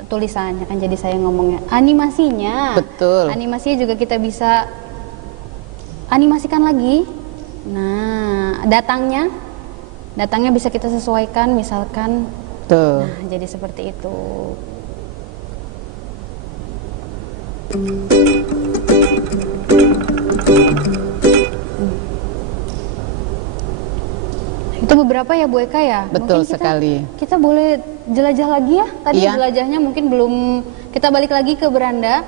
tulisannya kan jadi saya ngomongnya, animasinya. Betul. Animasinya juga kita bisa animasikan lagi. Nah, datangnya bisa kita sesuaikan, misalkan. Tuh. Nah, jadi seperti itu. Itu beberapa ya Bu Eka ya? Betul mungkin sekali. Kita boleh jelajah lagi ya? Tadi jelajahnya mungkin belum, kita balik lagi ke beranda.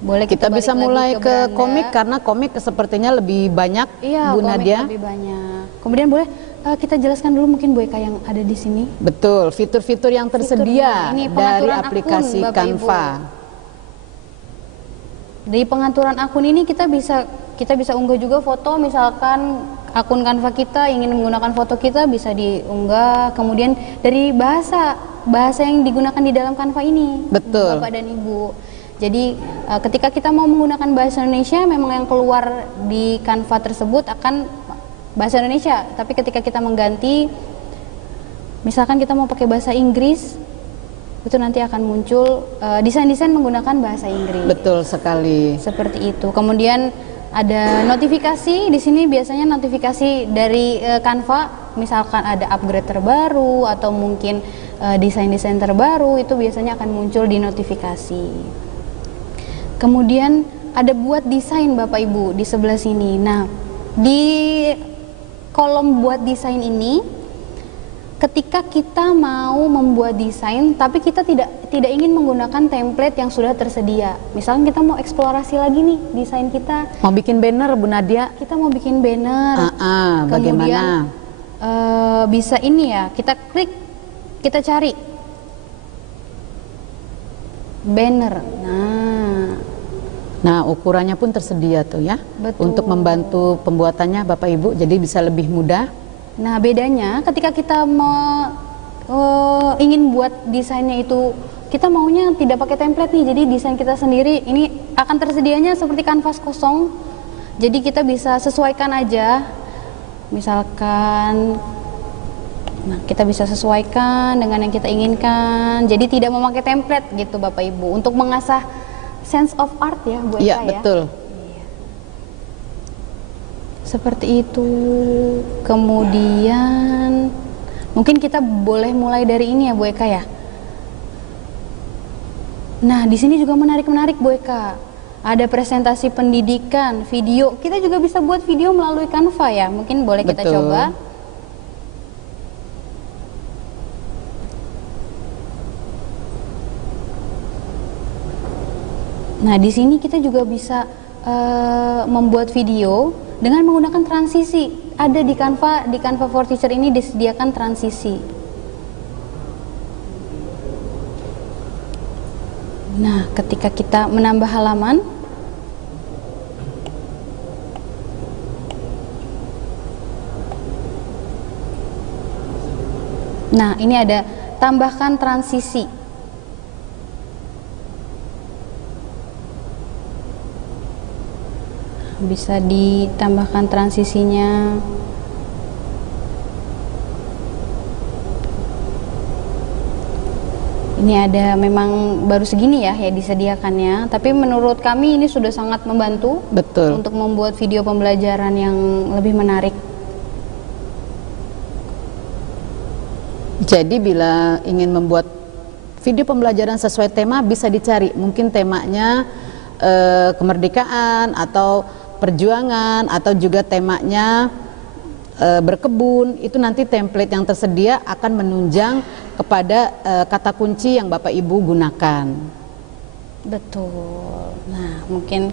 Boleh kita bisa mulai ke komik, karena komik sepertinya lebih banyak, Bu Nadia. Lebih banyak. Kemudian boleh kita jelaskan dulu mungkin Bu Eka yang ada di sini. Betul, fitur-fitur yang tersedia dari aplikasi Canva. Dari pengaturan akun ini kita bisa unggah juga foto, misalkan akun Canva kita ingin menggunakan foto kita bisa diunggah. Kemudian dari bahasa yang digunakan di dalam Canva ini. Betul. Bapak dan Ibu. Jadi ketika kita mau menggunakan bahasa Indonesia, memang yang keluar di Canva tersebut akan bahasa Indonesia. Tapi ketika kita mengganti, misalkan kita mau pakai bahasa Inggris, itu nanti akan muncul desain-desain menggunakan bahasa Inggris. Betul sekali. Seperti itu. Kemudian ada notifikasi. Di sini biasanya notifikasi dari Canva, misalkan ada upgrade terbaru atau mungkin desain-desain terbaru, itu biasanya akan muncul di notifikasi. Kemudian ada buat desain Bapak Ibu di sebelah sini. Nah, di kolom buat desain ini, ketika kita mau membuat desain tapi kita tidak ingin menggunakan template yang sudah tersedia. Misalnya kita mau eksplorasi lagi nih desain kita. Mau bikin banner Bu Nadia? Kita mau bikin banner. Bagaimana? Kemudian bisa ini ya, kita klik, kita cari banner. Nah, ukurannya pun tersedia tuh ya. Betul. Untuk membantu pembuatannya Bapak Ibu, jadi bisa lebih mudah. Nah, bedanya ketika kita ingin buat desainnya itu, kita maunya tidak pakai template nih, jadi desain kita sendiri, ini akan tersedianya seperti kanvas kosong. Jadi kita bisa sesuaikan aja. Misalkan kita bisa sesuaikan dengan yang kita inginkan. Jadi tidak memakai template gitu Bapak Ibu, untuk mengasah sense of art ya Bu Eka ya. Iya, betul. Seperti itu. Kemudian mungkin kita boleh mulai dari ini ya Bu Eka ya. Nah, di sini juga menarik-menarik Bu Eka. Ada presentasi pendidikan, video. Kita juga bisa buat video melalui Canva ya. Mungkin boleh kita Betul. coba. Nah, di sini kita juga bisa membuat video dengan menggunakan transisi. Ada di Canva for Teacher ini disediakan transisi. Nah, ketika kita menambah halaman, nah ini ada tambahkan transisi. Bisa ditambahkan transisinya. Ini ada memang baru segini ya disediakannya, tapi menurut kami ini sudah sangat membantu. Betul. Untuk membuat video pembelajaran yang lebih menarik. Jadi bila ingin membuat video pembelajaran sesuai tema bisa dicari, mungkin temanya kemerdekaan atau perjuangan, atau juga temanya berkebun. Itu nanti template yang tersedia akan menunjang kepada kata kunci yang Bapak Ibu gunakan. Betul. Nah, mungkin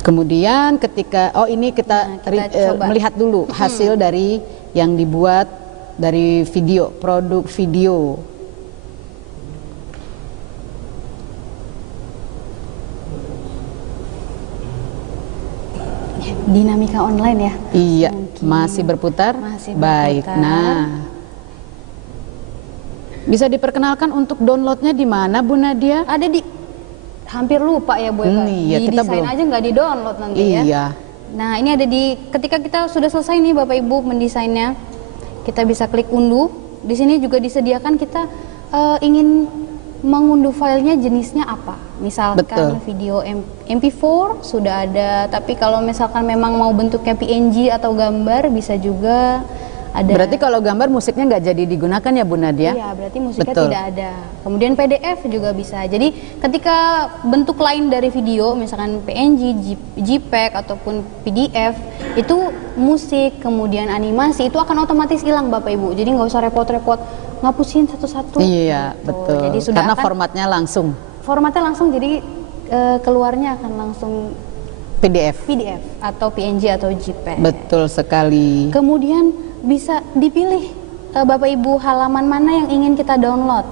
kemudian ketika ini kita coba melihat dulu hasil dari yang dibuat dari video, produk video. Dinamika online ya. Iya, mungkin. masih berputar. Masih Baik. berputar. Nah, bisa diperkenalkan untuk downloadnya di mana Bu Nadia? Ada di, hampir lupa ya Bu Eka. Iya, di kita desain belum. aja nggak di download nanti ya. Iya. Nah, ini ada di, ketika kita sudah selesai nih Bapak Ibu mendesainnya, kita bisa klik unduh. Di sini juga disediakan kita ingin mengunduh filenya jenisnya apa. Misalkan Betul. video MP4 sudah ada, tapi kalau misalkan memang mau bentuknya PNG atau gambar bisa juga ada. Berarti kalau gambar musiknya nggak jadi digunakan ya Bu Nadia? Iya, berarti musiknya Betul. tidak ada. Kemudian PDF juga bisa. Jadi ketika bentuk lain dari video, misalkan PNG, JPEG ataupun PDF, itu musik, kemudian animasi itu akan otomatis hilang Bapak Ibu. Jadi nggak usah repot-repot ngapusin satu-satu. Iya, gitu. betul. Jadi sudah Karena akan, formatnya langsung, jadi keluarnya akan langsung PDF. PDF atau PNG atau JPEG. Betul sekali. Kemudian bisa dipilih Bapak Ibu halaman mana yang ingin kita download.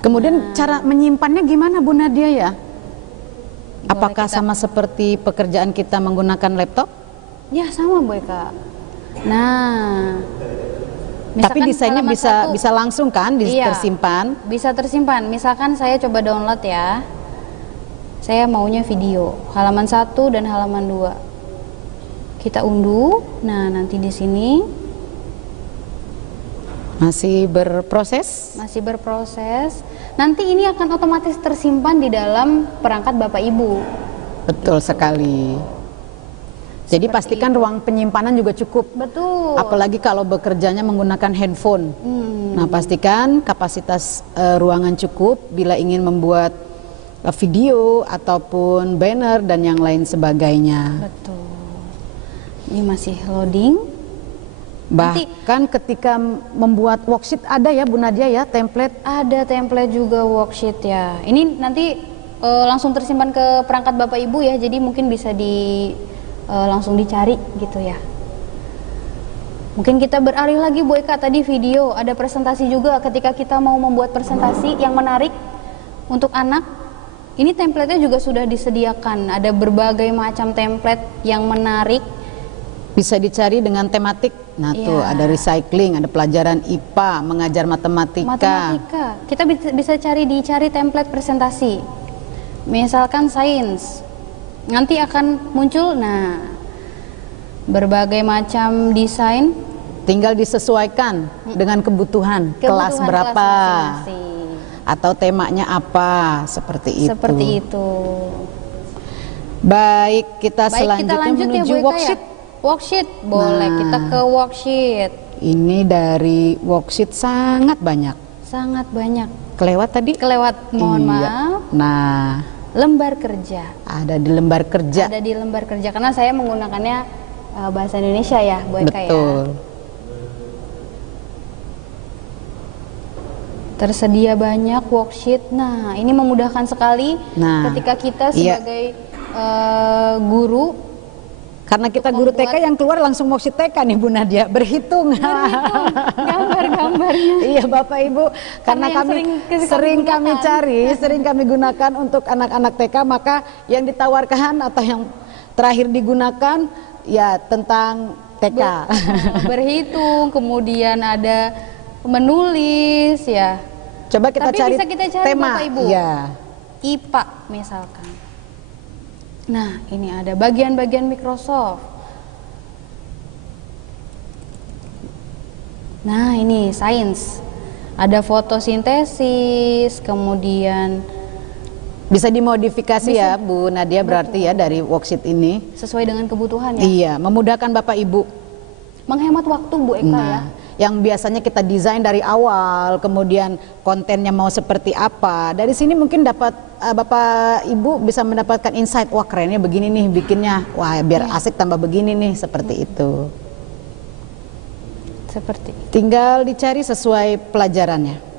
Kemudian cara menyimpannya gimana Bu Nadia ya? Boleh Apakah kita- sama seperti pekerjaan kita menggunakan laptop? Ya sama Bu Eka. Nah, Tapi misalkan desainnya halaman satu, bisa langsung kan Iya. tersimpan? bisa tersimpan. Misalkan saya coba download ya. Saya maunya video, halaman 1 dan halaman 2. Kita unduh. Nah, nanti di sini Masih berproses? masih berproses. Nanti ini akan otomatis tersimpan di dalam perangkat Bapak Ibu. Betul sekali. Jadi Seperti pastikan ruang penyimpanan juga cukup. Betul. Apalagi kalau bekerjanya menggunakan handphone. Nah, pastikan kapasitas ruangan cukup bila ingin membuat video ataupun banner dan yang lain sebagainya. Betul. Ini masih loading. Bahkan ketika membuat worksheet ada ya Bu Nadia ya, template. Ada template juga worksheet ya. Ini nanti langsung tersimpan ke perangkat Bapak Ibu ya. Jadi mungkin bisa langsung dicari gitu ya. Mungkin kita beralih lagi Bu Eka, tadi video, ada presentasi juga. Ketika kita mau membuat presentasi yang menarik untuk anak, ini template-nya juga sudah disediakan. Ada berbagai macam template yang menarik. Bisa dicari dengan tematik. Nah tuh Iya. ada recycling, ada pelajaran IPA, mengajar matematika. Matematika. Kita bisa dicari template presentasi. Misalkan sains. Nanti akan muncul berbagai macam desain. Tinggal disesuaikan dengan kebutuhan kelas berapa masing-masing. atau temanya apa, seperti itu. Seperti itu. Baik, kita Baik, kita selanjutnya lanjut ya menuju Bu Eka worksheet. ya. Worksheet, boleh Nah. kita ke worksheet. Ini dari worksheet sangat banyak. Sangat banyak. Kelewat tadi? Kelewat, mohon Iya. maaf. Nah, Lembar kerja. ada di lembar kerja. Ada di lembar kerja karena saya menggunakannya bahasa Indonesia ya, Bu Eka ya. Betul. Tersedia banyak worksheet. Nah, ini memudahkan sekali Nah, ketika kita iya. sebagai guru Karena kita guru TK yang keluar langsung worksheet TK nih Bu Nadia, berhitung. gambar-gambarnya. Iya Bapak Ibu, karena yang kami sering kami gunakan. cari, sering kami gunakan untuk anak-anak TK, maka yang ditawarkan atau yang terakhir digunakan ya tentang TK. Berhitung, kemudian ada menulis ya. Coba kita Tapi cari bisa kita cari tema. Bapak Ibu. Iya. IPA misalkan. Nah, ini ada bagian-bagian Microsoft. Nah, ini sains. Ada fotosintesis, kemudian Bisa dimodifikasi ya Bu Nadia berarti ya dari worksheet ini. sesuai dengan kebutuhan ya. Iya, memudahkan Bapak Ibu. Menghemat waktu Bu Eka ya. Nah, yang biasanya kita desain dari awal, kemudian kontennya mau seperti apa. Dari sini mungkin dapat Bapak Ibu bisa mendapatkan insight, wah kerennya begini nih bikinnya. Wah, biar asik tambah begini nih, seperti itu. Seperti Tinggal dicari sesuai pelajarannya.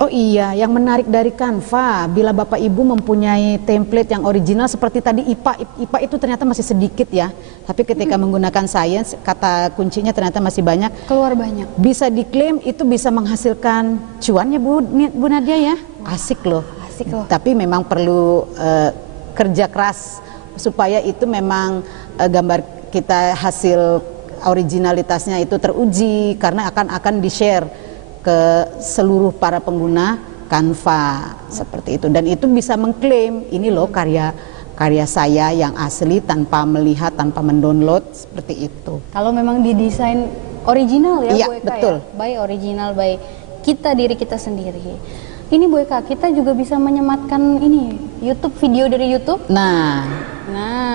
Oh iya, yang menarik dari Canva, bila Bapak Ibu mempunyai template yang original seperti tadi IPA itu ternyata masih sedikit ya. Tapi ketika menggunakan sains, kata kuncinya ternyata masih banyak. keluar banyak. Bisa diklaim itu bisa menghasilkan cuan ya Bu Nadia ya. Asik loh. Asik loh. Tapi memang perlu kerja keras supaya itu memang gambar kita hasil originalitasnya itu teruji karena akan di-share ke seluruh para pengguna Canva seperti itu, dan itu bisa mengklaim ini loh karya saya yang asli tanpa melihat, tanpa mendownload seperti itu. Kalau memang didesain original ya Iya, Bu Eka betul. ya. By original, by diri kita sendiri. Ini Bu Eka, kita juga bisa menyematkan ini YouTube, video dari YouTube. Nah,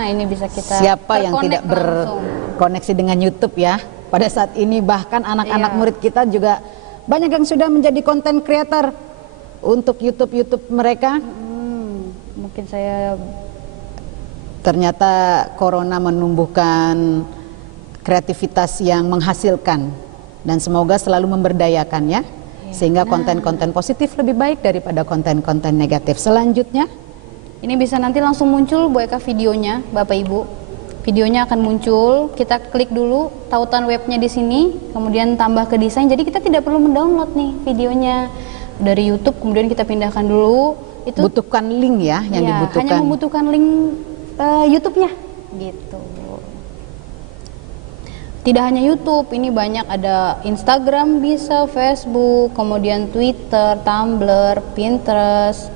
Ini bisa kita siapa yang tidak terkonek langsung. berkoneksi dengan YouTube ya pada saat ini, bahkan anak-anak Iya. murid kita juga banyak yang sudah menjadi content creator untuk YouTube mereka. Mungkin saya Ternyata corona menumbuhkan kreativitas yang menghasilkan dan semoga selalu memberdayakan ya. Sehingga konten-konten positif lebih baik daripada konten-konten negatif. Selanjutnya ini bisa nanti langsung muncul Bu Eka videonya, Bapak Ibu. Videonya akan muncul, kita klik dulu tautan webnya di sini, kemudian tambah ke desain. Jadi kita tidak perlu mendownload nih videonya dari YouTube, kemudian kita pindahkan dulu. Itu butuhkan link ya yang ya, dibutuhkan. hanya membutuhkan link YouTube-nya gitu. Tidak hanya YouTube, ini banyak, ada Instagram bisa, Facebook, kemudian Twitter, Tumblr, Pinterest,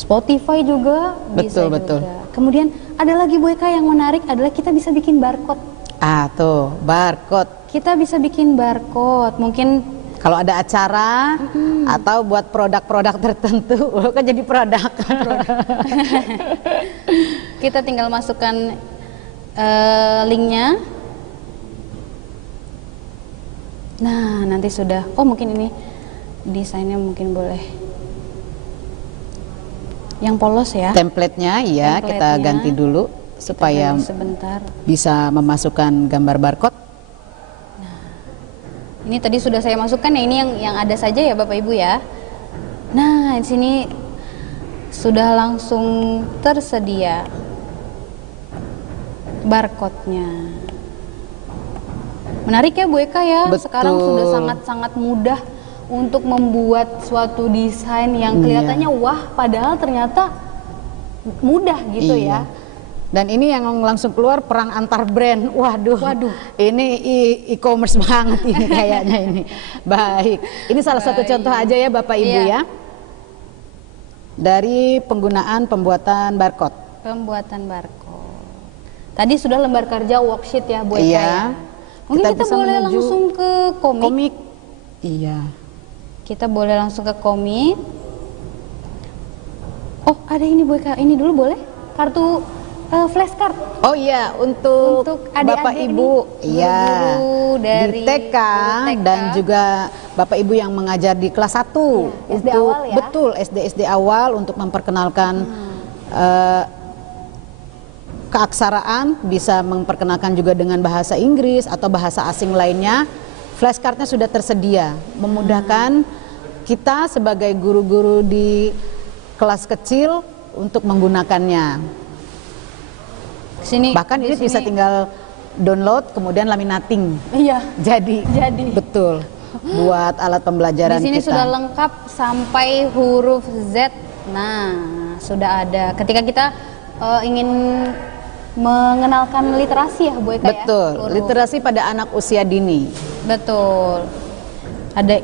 Spotify juga bisa Betul. juga. Kemudian ada lagi Bu Eka yang menarik adalah kita bisa bikin barcode. Ah tuh, barcode. Kita bisa bikin barcode, mungkin Kalau ada acara atau buat produk-produk tertentu, kan jadi produk. kita tinggal masukkan linknya. Nah, nanti sudah. Oh, mungkin ini desainnya mungkin boleh yang polos ya. Template-nya ya kita Template-nya. ganti dulu supaya Kita sebentar. bisa memasukkan gambar barcode. Ini tadi sudah saya masukkan ya, ini yang ada saja ya Bapak Ibu ya. Nah, di sini sudah langsung tersedia barcode-nya. Menarik ya Bu Eka ya. Betul. Sekarang sudah sangat-sangat mudah untuk membuat suatu desain yang kelihatannya wah, padahal ternyata mudah gitu ya. Dan ini yang langsung keluar perang antar brand. Waduh. Ini e-commerce banget ini kayaknya ini. Baik. Ini salah satu contoh aja ya Bapak Ibu Iya. ya. Dari penggunaan pembuatan barcode. Pembuatan barcode. Tadi sudah lembar kerja worksheet ya Bu Eka Iya. ya. Mungkin kita bisa boleh menuju langsung ke komik. Iya. Kita boleh langsung ke komik. Oh, ada ini Bu Eka. Ini dulu boleh? Kartu flashcard. Oh iya, untuk Bapak adik-adik Ibu, nih, iya, guru-guru dari di TK dan juga Bapak Ibu yang mengajar di kelas 1 SD untuk awal ya? betul SD awal untuk memperkenalkan keaksaraan, bisa memperkenalkan juga dengan bahasa Inggris atau bahasa asing lainnya. Flashcardnya sudah tersedia, memudahkan kita sebagai guru-guru di kelas kecil untuk menggunakannya. Sini, Bahkan ini bisa tinggal download kemudian laminating. Iya. Jadi. Betul. Buat alat pembelajaran di sini kita. sudah lengkap sampai huruf Z. Nah, sudah ada. Ketika kita ingin mengenalkan literasi ya Bu Eka. Betul. Ya? Literasi pada anak usia dini. Betul. Ada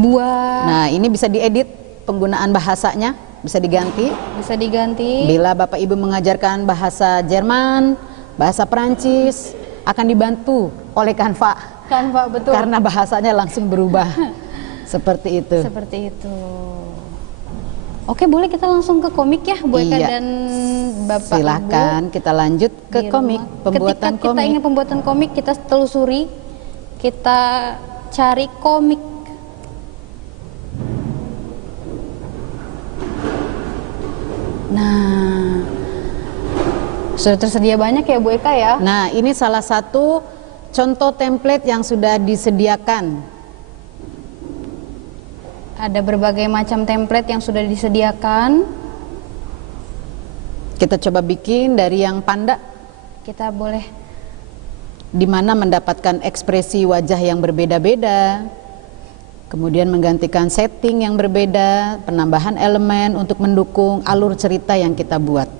buah. Nah, ini bisa diedit penggunaan bahasanya, bisa diganti. Bisa diganti. Bila Bapak Ibu mengajarkan bahasa Jerman, bahasa Perancis, akan dibantu oleh Canva. Canva, betul. Karena bahasanya langsung berubah. Seperti itu. Seperti itu. Oke, boleh kita langsung ke komik ya, Bu Eka dan Bapak Silahkan Ibu. kita lanjut ke komik, pembuatan Ketika kita ingin pembuatan komik, kita telusuri, kita cari komik. Nah, sudah tersedia banyak ya Bu Eka ya? Nah, ini salah satu contoh template yang sudah disediakan. Ada berbagai macam template yang sudah disediakan. Kita coba bikin dari yang panda, Kita boleh di mana mendapatkan ekspresi wajah yang berbeda-beda, kemudian menggantikan setting yang berbeda, penambahan elemen untuk mendukung alur cerita yang kita buat.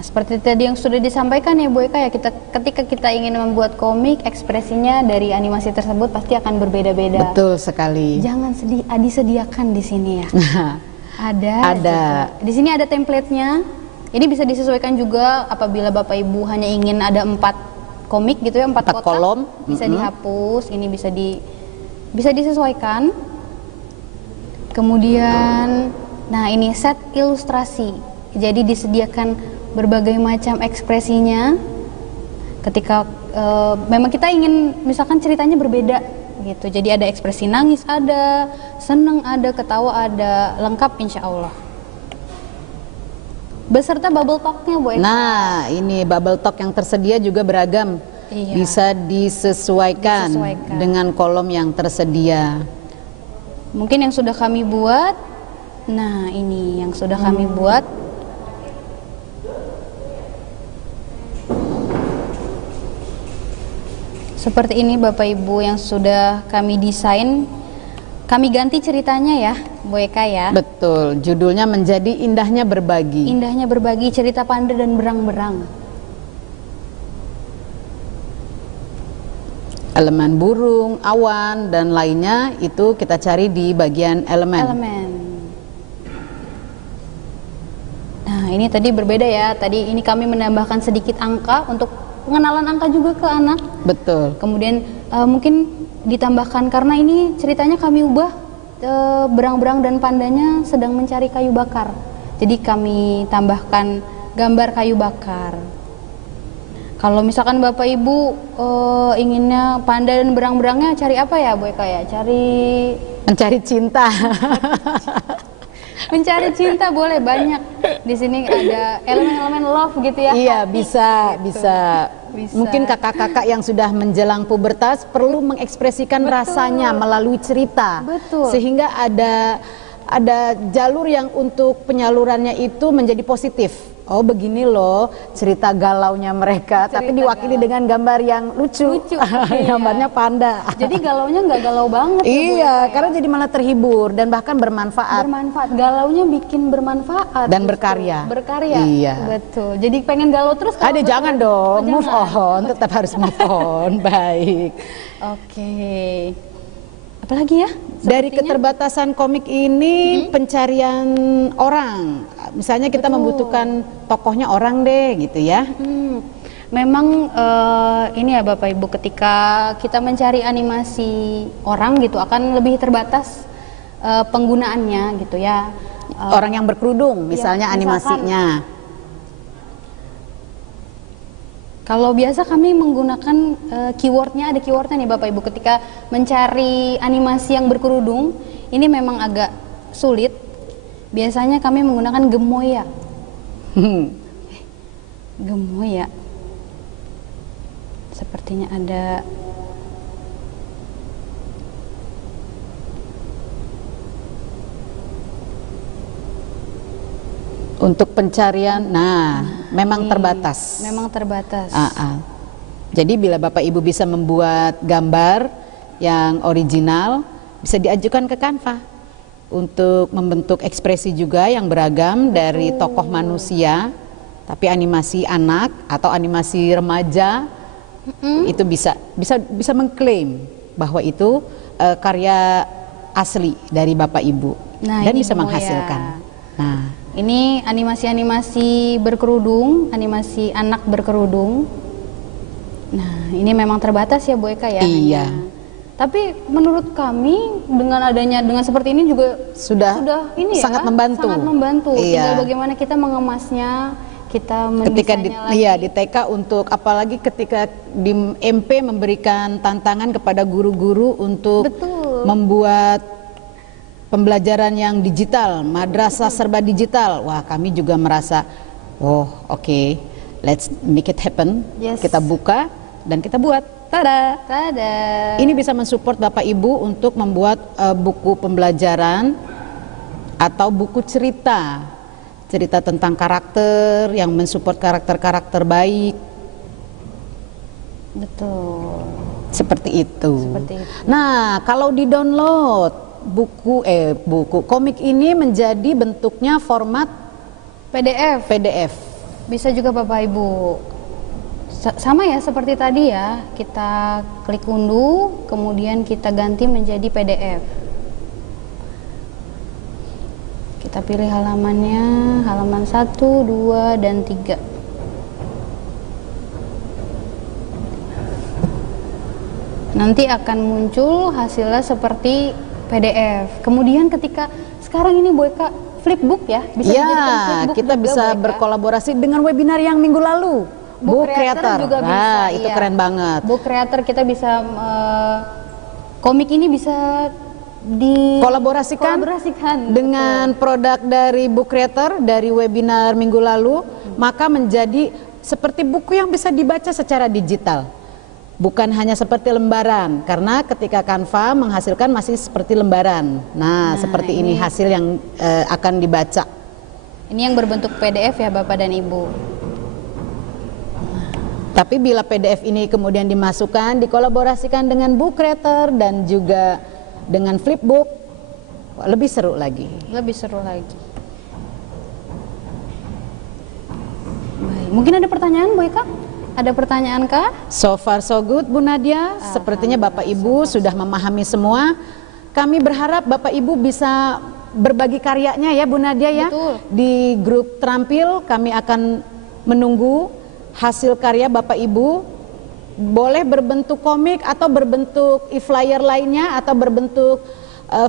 seperti tadi yang sudah disampaikan ya Bu Eka ya, ketika kita ingin membuat komik, ekspresinya dari animasi tersebut pasti akan berbeda-beda. Betul sekali. Jangan disediakan di sini ya. Ada. Di sini ada template-nya. Ini bisa disesuaikan juga apabila Bapak Ibu hanya ingin ada 4 komik gitu ya, 4 kotak, kolom. Bisa dihapus, ini bisa disesuaikan. Kemudian, nah ini set ilustrasi. Jadi disediakan berbagai macam ekspresinya ketika memang kita ingin misalkan ceritanya berbeda gitu, jadi ada ekspresi nangis, ada seneng, ada ketawa, ada lengkap insya Allah beserta bubble talknya Bu Eka. Nah, ini bubble talk yang tersedia juga beragam. Iya. Bisa disesuaikan dengan kolom yang tersedia. Mungkin yang sudah kami buat. Nah, ini yang sudah kami buat. Seperti ini Bapak Ibu yang sudah kami desain. Kami ganti ceritanya ya Bu Eka ya. Betul, judulnya menjadi Indahnya Berbagi. Indahnya Berbagi, cerita panda dan berang-berang. Elemen burung, awan, dan lainnya itu kita cari di bagian elemen. Nah, ini tadi berbeda ya. Tadi ini kami menambahkan sedikit angka untuk pengenalan angka juga ke anak. Betul. Kemudian mungkin ditambahkan karena ini ceritanya kami ubah, berang-berang dan pandanya sedang mencari kayu bakar. Jadi kami tambahkan gambar kayu bakar. Kalau misalkan Bapak Ibu inginnya panda dan berang-berangnya cari apa ya Bu Eka ya? Mencari cinta. Mencari cinta boleh, banyak. Di sini ada elemen-elemen love gitu ya. Iya, hati, bisa. Mungkin kakak-kakak yang sudah menjelang pubertas perlu mengekspresikan rasanya melalui cerita. Betul. Sehingga ada jalur yang untuk penyalurannya itu menjadi positif. Oh, begini loh cerita galaunya mereka, tapi diwakili dengan gambar yang lucu. Gambarnya panda. Jadi galaunya nggak galau banget. Iya, karena jadi malah terhibur dan bahkan bermanfaat. Galaunya bikin bermanfaat dan berkarya. Iya. Betul. Jadi pengen galau terus. Jangan dong, move on, tetap harus move on. Baik. Oke. Apalagi ya? Dari Sepertinya? keterbatasan komik ini pencarian orang. Misalnya kita membutuhkan tokohnya orang deh gitu ya. Memang ini ya Bapak Ibu, ketika kita mencari animasi orang gitu akan lebih terbatas penggunaannya gitu ya. Orang yang berkerudung misalnya misalkan, animasinya. Kalau biasa kami menggunakan keywordnya, ada keywordnya nih Bapak Ibu. Ketika mencari animasi yang berkerudung, ini memang agak sulit. Biasanya kami menggunakan gemoya. Gemoya. Sepertinya ada. Untuk pencarian, memang terbatas. Memang terbatas. Jadi bila Bapak Ibu bisa membuat gambar yang original, bisa diajukan ke Canva untuk membentuk ekspresi juga yang beragam dari tokoh manusia, tapi animasi anak atau animasi remaja itu bisa mengklaim bahwa itu karya asli dari Bapak Ibu dan bisa menghasilkan. Ini animasi-animasi berkerudung, animasi anak berkerudung. Nah, ini memang terbatas ya Bu Eka ya. Iya. Tapi menurut kami dengan seperti ini juga sudah ini ya, sangat membantu. Sangat membantu. Iya. Tinggal bagaimana kita mengemasnya, kita ketika mendesainnya di TK untuk apalagi ketika di MP memberikan tantangan kepada guru-guru untuk membuat pembelajaran yang digital, madrasah serba digital. Wah, kami juga merasa, oke, let's make it happen. Yes. Kita buka dan kita buat. Tada! Tada! Ini bisa mensupport Bapak Ibu untuk membuat buku pembelajaran atau buku cerita tentang karakter yang mensupport karakter-karakter baik. Betul. Seperti itu. Nah, kalau di-download buku komik ini menjadi bentuknya format PDF. Bisa juga Bapak Ibu. Sama ya seperti tadi ya, kita klik unduh, kemudian kita ganti menjadi PDF. Kita pilih halamannya, halaman 1, 2, dan 3. Nanti akan muncul hasilnya seperti PDF. Kemudian ketika sekarang ini Bu Eka flipbook ya, bisa dijadikan flipbook kita juga, bisa Bu Eka. berkolaborasi dengan webinar yang minggu lalu. Book Creator juga bisa, itu keren banget. Book Creator kita bisa komik ini bisa kolaborasikan dengan produk dari Book Creator dari webinar minggu lalu, maka menjadi seperti buku yang bisa dibaca secara digital. Bukan hanya seperti lembaran, karena ketika Canva menghasilkan masih seperti lembaran. Nah, seperti ini hasil yang akan dibaca. Ini yang berbentuk PDF ya Bapak dan Ibu. Tapi bila PDF ini kemudian dimasukkan, dikolaborasikan dengan Book Creator dan juga dengan Flipbook, lebih seru lagi. Lebih seru lagi. Baik, mungkin ada pertanyaan Bu Eka? Ada pertanyaan kah? So far so good Bu Nadia, sepertinya Bapak Ibu sudah memahami semua. Kami berharap Bapak Ibu bisa berbagi karyanya ya Bu Nadia ya. Betul. Di grup terampil kami akan menunggu hasil karya Bapak Ibu. Boleh berbentuk komik atau berbentuk e-flyer lainnya atau berbentuk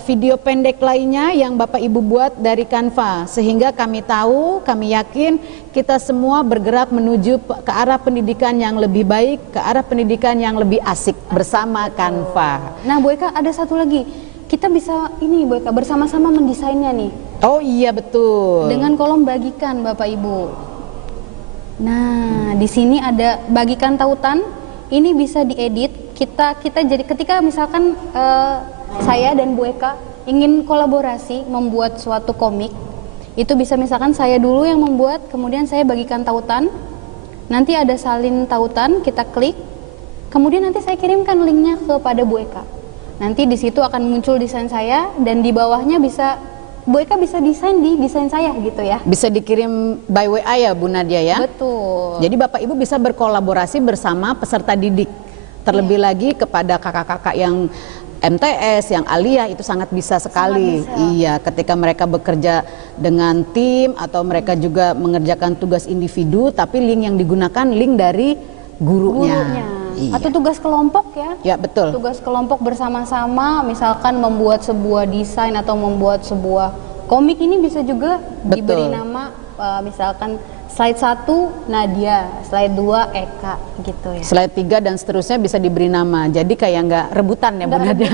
video pendek lainnya yang Bapak Ibu buat dari Canva, sehingga kami tahu, kami yakin kita semua bergerak menuju ke arah pendidikan yang lebih baik, ke arah pendidikan yang lebih asik bersama Canva. Nah Bu Eka, ada satu lagi, kita bisa ini Bu Eka bersama-sama mendesainnya nih. Oh iya betul. Dengan kolom bagikan Bapak Ibu. Nah di sini ada bagikan tautan, ini bisa diedit. Kita jadi ketika misalkan saya dan Bu Eka ingin kolaborasi membuat suatu komik, itu bisa misalkan saya dulu yang membuat, kemudian saya bagikan tautan, nanti ada salin tautan, kita klik, kemudian nanti saya kirimkan linknya kepada Bu Eka. Nanti di situ akan muncul desain saya dan di bawahnya bisa Bu Eka bisa desain di desain saya gitu ya. Bisa dikirim by WA ya Bu Nadia ya. Betul. Jadi Bapak Ibu bisa berkolaborasi bersama peserta didik. Terlebih lagi kepada kakak-kakak yang MTS, yang aliyah itu sangat bisa sekali. Sangat bisa. Iya, ketika mereka bekerja dengan tim atau mereka juga mengerjakan tugas individu, tapi link yang digunakan link dari gurunya. Iya. Atau tugas kelompok ya. Ya, betul. Tugas kelompok bersama-sama, misalkan membuat sebuah desain atau membuat sebuah komik, ini bisa juga diberi nama misalkan slide 1 Nadia, slide 2 Eka gitu ya. Slide 3 dan seterusnya bisa diberi nama. Jadi kayak nggak rebutan ya Bu Nadia.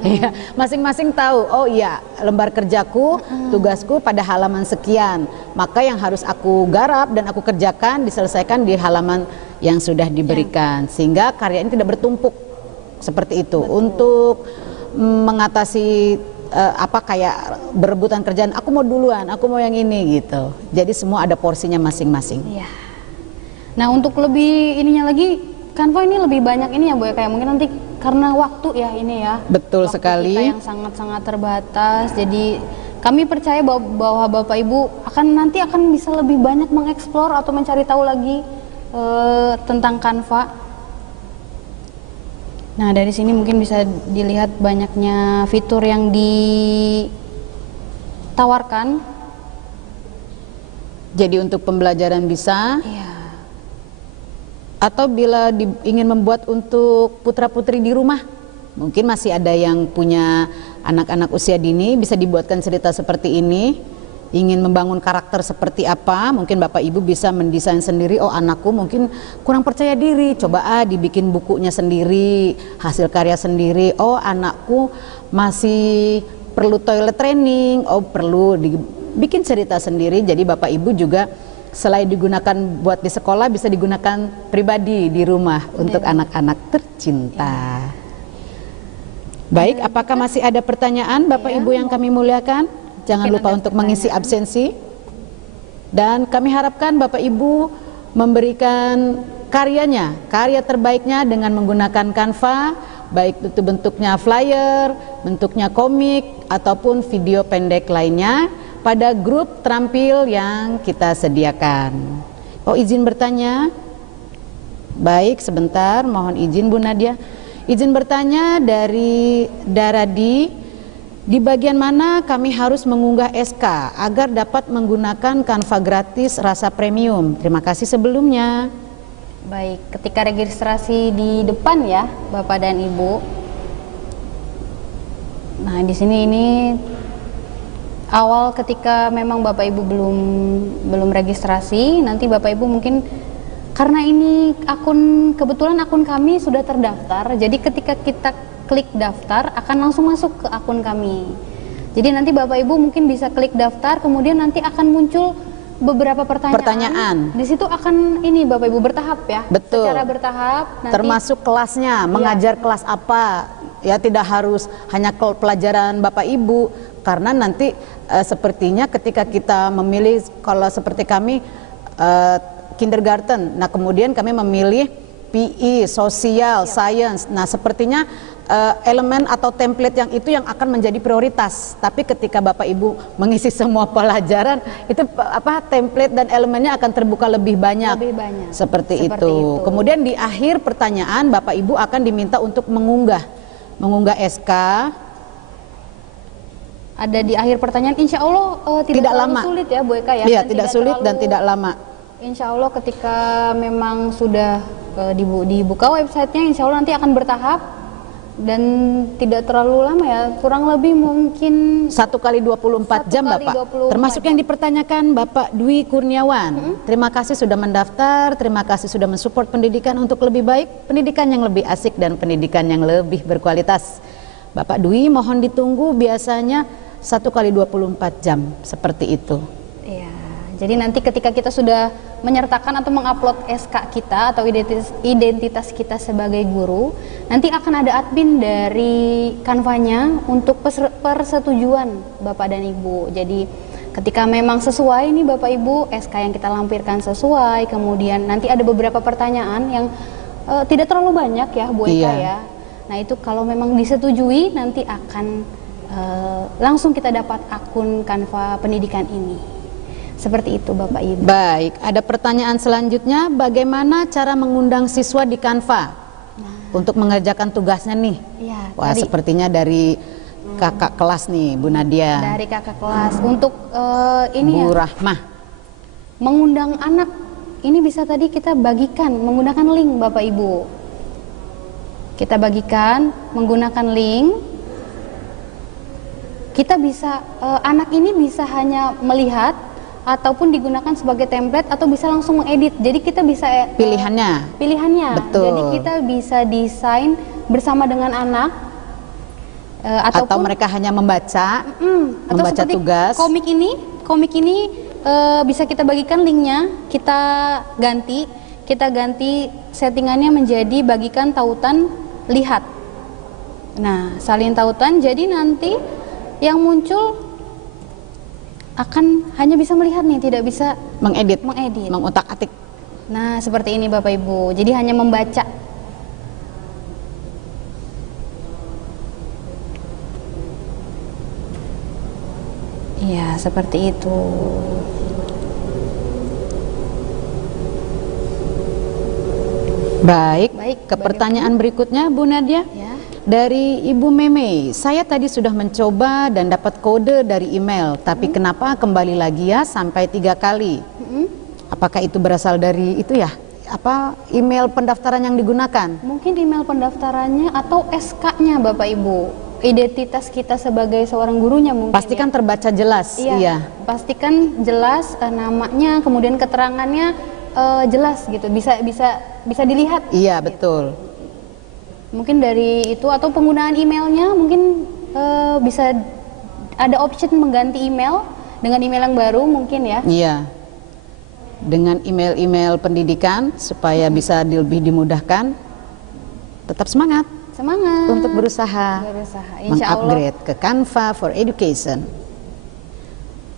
Iya, masing-masing tahu. Oh iya, lembar kerjaku, tugasku pada halaman sekian. Maka yang harus aku garap dan aku kerjakan diselesaikan di halaman yang sudah diberikan. Sehingga karya ini tidak bertumpuk seperti itu. Betul. Untuk mengatasi kayak berebutan kerjaan, aku mau duluan, aku mau yang ini gitu. Jadi semua ada porsinya masing-masing. Iya. Nah, untuk lebih ininya lagi, Canva ini lebih banyak ini ya Bu ya, kayak mungkin nanti karena waktu ya ini ya. Betul waktu sekali. Kita yang sangat-sangat terbatas. Jadi kami percaya bahwa Bapak Ibu nanti akan bisa lebih banyak mengeksplor atau mencari tahu lagi tentang Canva. Nah, dari sini mungkin bisa dilihat banyaknya fitur yang ditawarkan. Jadi untuk pembelajaran bisa. Iya. Atau bila ingin membuat untuk putra-putri di rumah, mungkin masih ada yang punya anak-anak usia dini, bisa dibuatkan cerita seperti ini. Ingin membangun karakter seperti apa, mungkin Bapak Ibu bisa mendesain sendiri. Oh, anakku mungkin kurang percaya diri, coba dibikin bukunya sendiri, hasil karya sendiri. Oh, anakku masih perlu toilet training, oh perlu dibikin cerita sendiri. Jadi Bapak Ibu juga selain digunakan buat di sekolah, bisa digunakan pribadi di rumah untuk anak-anak tercinta. Baik, apakah masih ada pertanyaan Bapak Ibu yang kami muliakan? Jangan lupa untuk mengisi absensi. Dan kami harapkan Bapak Ibu memberikan karyanya, karya terbaiknya dengan menggunakan Canva, baik itu bentuknya flyer, bentuknya komik, ataupun video pendek lainnya pada grup terampil yang kita sediakan. Oh, izin bertanya? Baik, sebentar, mohon izin Bu Nadia. Izin bertanya dari Daradi. Di bagian mana kami harus mengunggah SK agar dapat menggunakan Canva gratis rasa premium? Terima kasih sebelumnya. Baik, ketika registrasi di depan ya, Bapak dan Ibu. Nah, di sini ini awal ketika memang Bapak Ibu belum registrasi, nanti Bapak Ibu mungkin karena ini kebetulan akun kami sudah terdaftar, jadi ketika kita klik daftar akan langsung masuk ke akun kami. Jadi nanti Bapak Ibu mungkin bisa klik daftar, kemudian nanti akan muncul beberapa pertanyaan. Di situ akan ini Bapak Ibu bertahap ya. Betul. Secara bertahap. Nanti, termasuk kelasnya, mengajar kelas apa. Ya, tidak harus hanya pelajaran Bapak Ibu, karena nanti sepertinya ketika kita memilih, kalau seperti kami kindergarten, nah kemudian kami memilih PE, sosial, science. Nah, sepertinya elemen atau template yang itu yang akan menjadi prioritas. Tapi ketika Bapak Ibu mengisi semua pelajaran, itu template dan elemennya akan terbuka lebih banyak. Seperti itu. Kemudian di akhir pertanyaan Bapak Ibu akan diminta untuk mengunggah SK. Ada di akhir pertanyaan, insya Allah tidak lama. Sulit ya Bu Eka ya? Iya, tidak sulit dan tidak lama. Insya Allah ketika memang sudah dibuka websitenya, insya Allah nanti akan bertahap dan tidak terlalu lama ya, kurang lebih mungkin 1 kali 24 jam Bapak. Termasuk yang dipertanyakan Bapak Dwi Kurniawan. Terima kasih sudah mendaftar, terima kasih sudah mensupport pendidikan untuk lebih baik, pendidikan yang lebih asik dan pendidikan yang lebih berkualitas. Bapak Dwi mohon ditunggu, biasanya 1 kali 24 jam seperti itu. Jadi nanti ketika kita sudah menyertakan atau mengupload SK kita atau identitas kita sebagai guru, nanti akan ada admin dari Canva-nya untuk persetujuan Bapak dan Ibu. Jadi ketika memang sesuai nih Bapak Ibu, SK yang kita lampirkan sesuai, kemudian nanti ada beberapa pertanyaan yang tidak terlalu banyak ya Bu Eka ya. Nah, itu kalau memang disetujui nanti akan langsung kita dapat akun Canva pendidikan ini. Seperti itu Bapak Ibu. Baik, ada pertanyaan selanjutnya, bagaimana cara mengundang siswa di Canva? untuk mengerjakan tugasnya nih. Ya, Wah, sepertinya dari kakak kelas nih, Bu Nadia. Dari kakak kelas. Untuk ini Bu ya, Rahmah. mengundang anak. Ini bisa tadi kita bagikan menggunakan link Bapak Ibu. Kita bagikan menggunakan link. Kita bisa, anak ini bisa hanya melihat ataupun digunakan sebagai template atau bisa langsung mengedit. Jadi kita bisa pilihannya. Betul. Jadi kita bisa desain bersama dengan anak atau mereka hanya membaca, membaca tugas. Komik ini bisa kita bagikan linknya, kita ganti settingannya menjadi bagikan tautan lihat. Nah, salin tautan, jadi nanti yang muncul akan hanya bisa melihat nih, tidak bisa mengedit, mengutak-atik. Nah, seperti ini Bapak Ibu. Jadi hanya membaca. Iya, seperti itu. Baik, ke pertanyaan berikutnya Bu Nadia. Ya. Dari Ibu Meme, saya tadi sudah mencoba dan dapat kode dari email, tapi kenapa kembali lagi ya sampai 3 kali? Apakah itu berasal dari itu ya? Apa email pendaftaran yang digunakan? Mungkin email pendaftarannya atau SK-nya Bapak Ibu. Identitas kita sebagai seorang gurunya mungkin. Pastikan ya? Terbaca jelas. Iya. Pastikan jelas namanya, kemudian keterangannya jelas gitu. Bisa dilihat. Iya, gitu. Betul. Mungkin dari itu atau penggunaan emailnya mungkin bisa ada option mengganti email dengan email yang baru mungkin ya. Iya. Dengan email-email pendidikan supaya bisa lebih dimudahkan. Tetap semangat. Semangat untuk berusaha mengupgrade ke Canva for Education.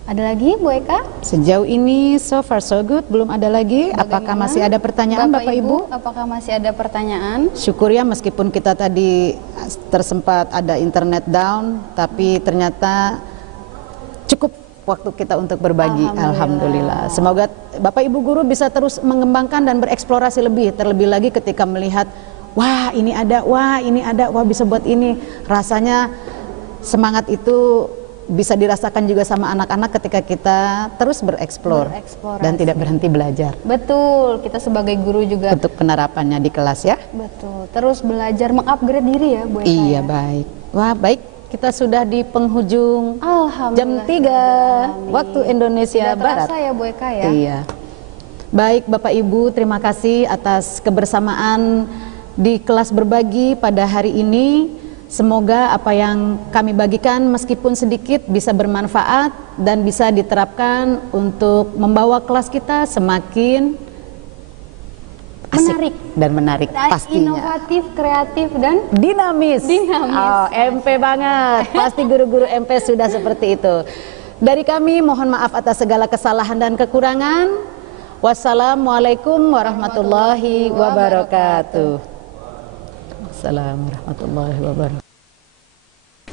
Ada lagi Bu Eka? Sejauh ini so far so good, belum ada lagi. Bagaimana? Apakah masih ada pertanyaan Bapak Ibu? Apakah masih ada pertanyaan? Syukur ya, meskipun kita tadi tersempat ada internet down, tapi ternyata cukup waktu kita untuk berbagi. Alhamdulillah. Semoga Bapak Ibu guru bisa terus mengembangkan dan bereksplorasi lebih, terlebih lagi ketika melihat wah ini ada, wah bisa buat ini. Rasanya semangat itu bisa dirasakan juga sama anak-anak ketika kita terus bereksplor dan tidak berhenti belajar. Betul, kita sebagai guru juga untuk penerapannya di kelas ya. Betul, terus belajar mengupgrade diri ya Bu Eka. Iya, baik. Wah, baik. Kita sudah di penghujung jam 3 waktu Indonesia Barat. Terasa ya Bu Eka ya. Iya. Baik Bapak Ibu, terima kasih atas kebersamaan di kelas berbagi pada hari ini. Semoga apa yang kami bagikan meskipun sedikit bisa bermanfaat dan bisa diterapkan untuk membawa kelas kita semakin asik dan menarik pastinya. Inovatif, kreatif dan dinamis. Oh, MP banget. Pasti guru-guru MP sudah seperti itu. Dari kami mohon maaf atas segala kesalahan dan kekurangan. Wassalamualaikum warahmatullahi wabarakatuh. Assalamualaikum warahmatullahi wabarakatuh.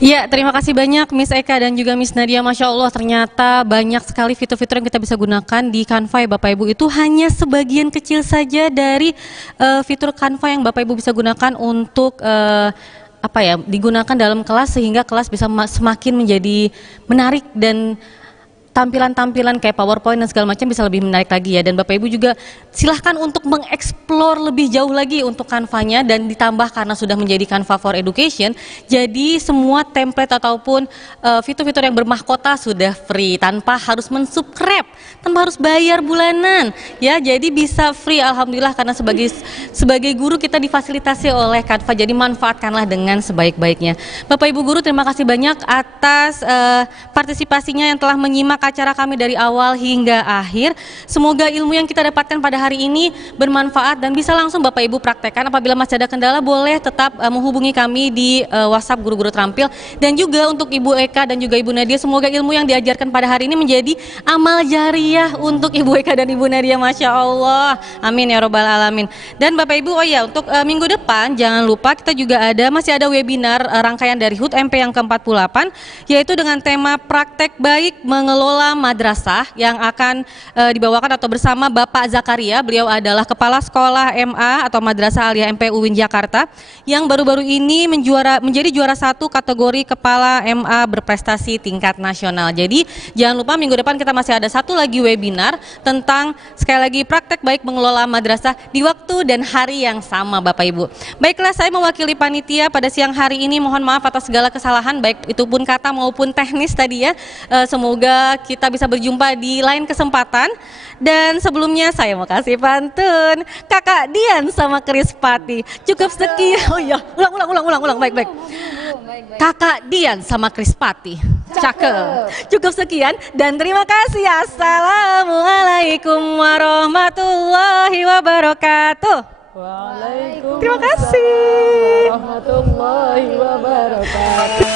Ya, terima kasih banyak Miss Eka dan juga Miss Nadia. Masya Allah, ternyata banyak sekali fitur-fitur yang kita bisa gunakan di Canva ya Bapak Ibu. Itu hanya sebagian kecil saja dari fitur Canva yang Bapak Ibu bisa gunakan untuk digunakan dalam kelas sehingga kelas bisa semakin menjadi menarik dan tampilan-tampilan kayak PowerPoint dan segala macam bisa lebih menarik lagi ya. Dan Bapak Ibu juga silahkan untuk mengeksplor lebih jauh lagi untuk Canva-nya, dan ditambah karena sudah menjadi Canva for Education, jadi semua template ataupun fitur-fitur yang bermahkota sudah free tanpa harus mensubscribe, tanpa harus bayar bulanan ya. Jadi bisa free, alhamdulillah, karena sebagai guru kita difasilitasi oleh Canva, jadi manfaatkanlah dengan sebaik-baiknya. Bapak Ibu guru, terima kasih banyak atas partisipasinya yang telah menyimak acara kami dari awal hingga akhir. Semoga ilmu yang kita dapatkan pada hari ini bermanfaat dan bisa langsung Bapak Ibu praktekkan. Apabila masih ada kendala, boleh tetap menghubungi kami di WhatsApp Guru-Guru Terampil. Dan juga untuk Ibu Eka dan juga Ibu Nadia, semoga ilmu yang diajarkan pada hari ini menjadi amal jariah untuk Ibu Eka dan Ibu Nadia. Masya Allah, amin ya robbal alamin. Dan Bapak Ibu, untuk minggu depan jangan lupa kita juga masih ada webinar rangkaian dari HUT MP yang ke-48, yaitu dengan tema praktek baik mengelola mengelola madrasah yang akan dibawakan atau bersama Bapak Zakaria. Beliau adalah Kepala Sekolah MA atau Madrasah Aliyah MP UIN Jakarta yang baru-baru ini menjadi juara 1 kategori Kepala MA berprestasi tingkat nasional. Jadi jangan lupa minggu depan kita masih ada satu lagi webinar tentang sekali lagi praktek baik mengelola madrasah di waktu dan hari yang sama Bapak Ibu. Baiklah, saya mewakili panitia pada siang hari ini, mohon maaf atas segala kesalahan baik itu pun kata maupun teknis tadi ya. Semoga kita bisa berjumpa di lain kesempatan. Dan sebelumnya saya mau kasih pantun Kakak Dian sama Krispati. Cukup sekian. Oh iya, ulang baik. Kakak Dian sama Krispati. Cakep. Cukup sekian dan terima kasih. Assalamualaikum warahmatullahi wabarakatuh. Waalaikumsalam Terima kasih. warahmatullahi wabarakatuh.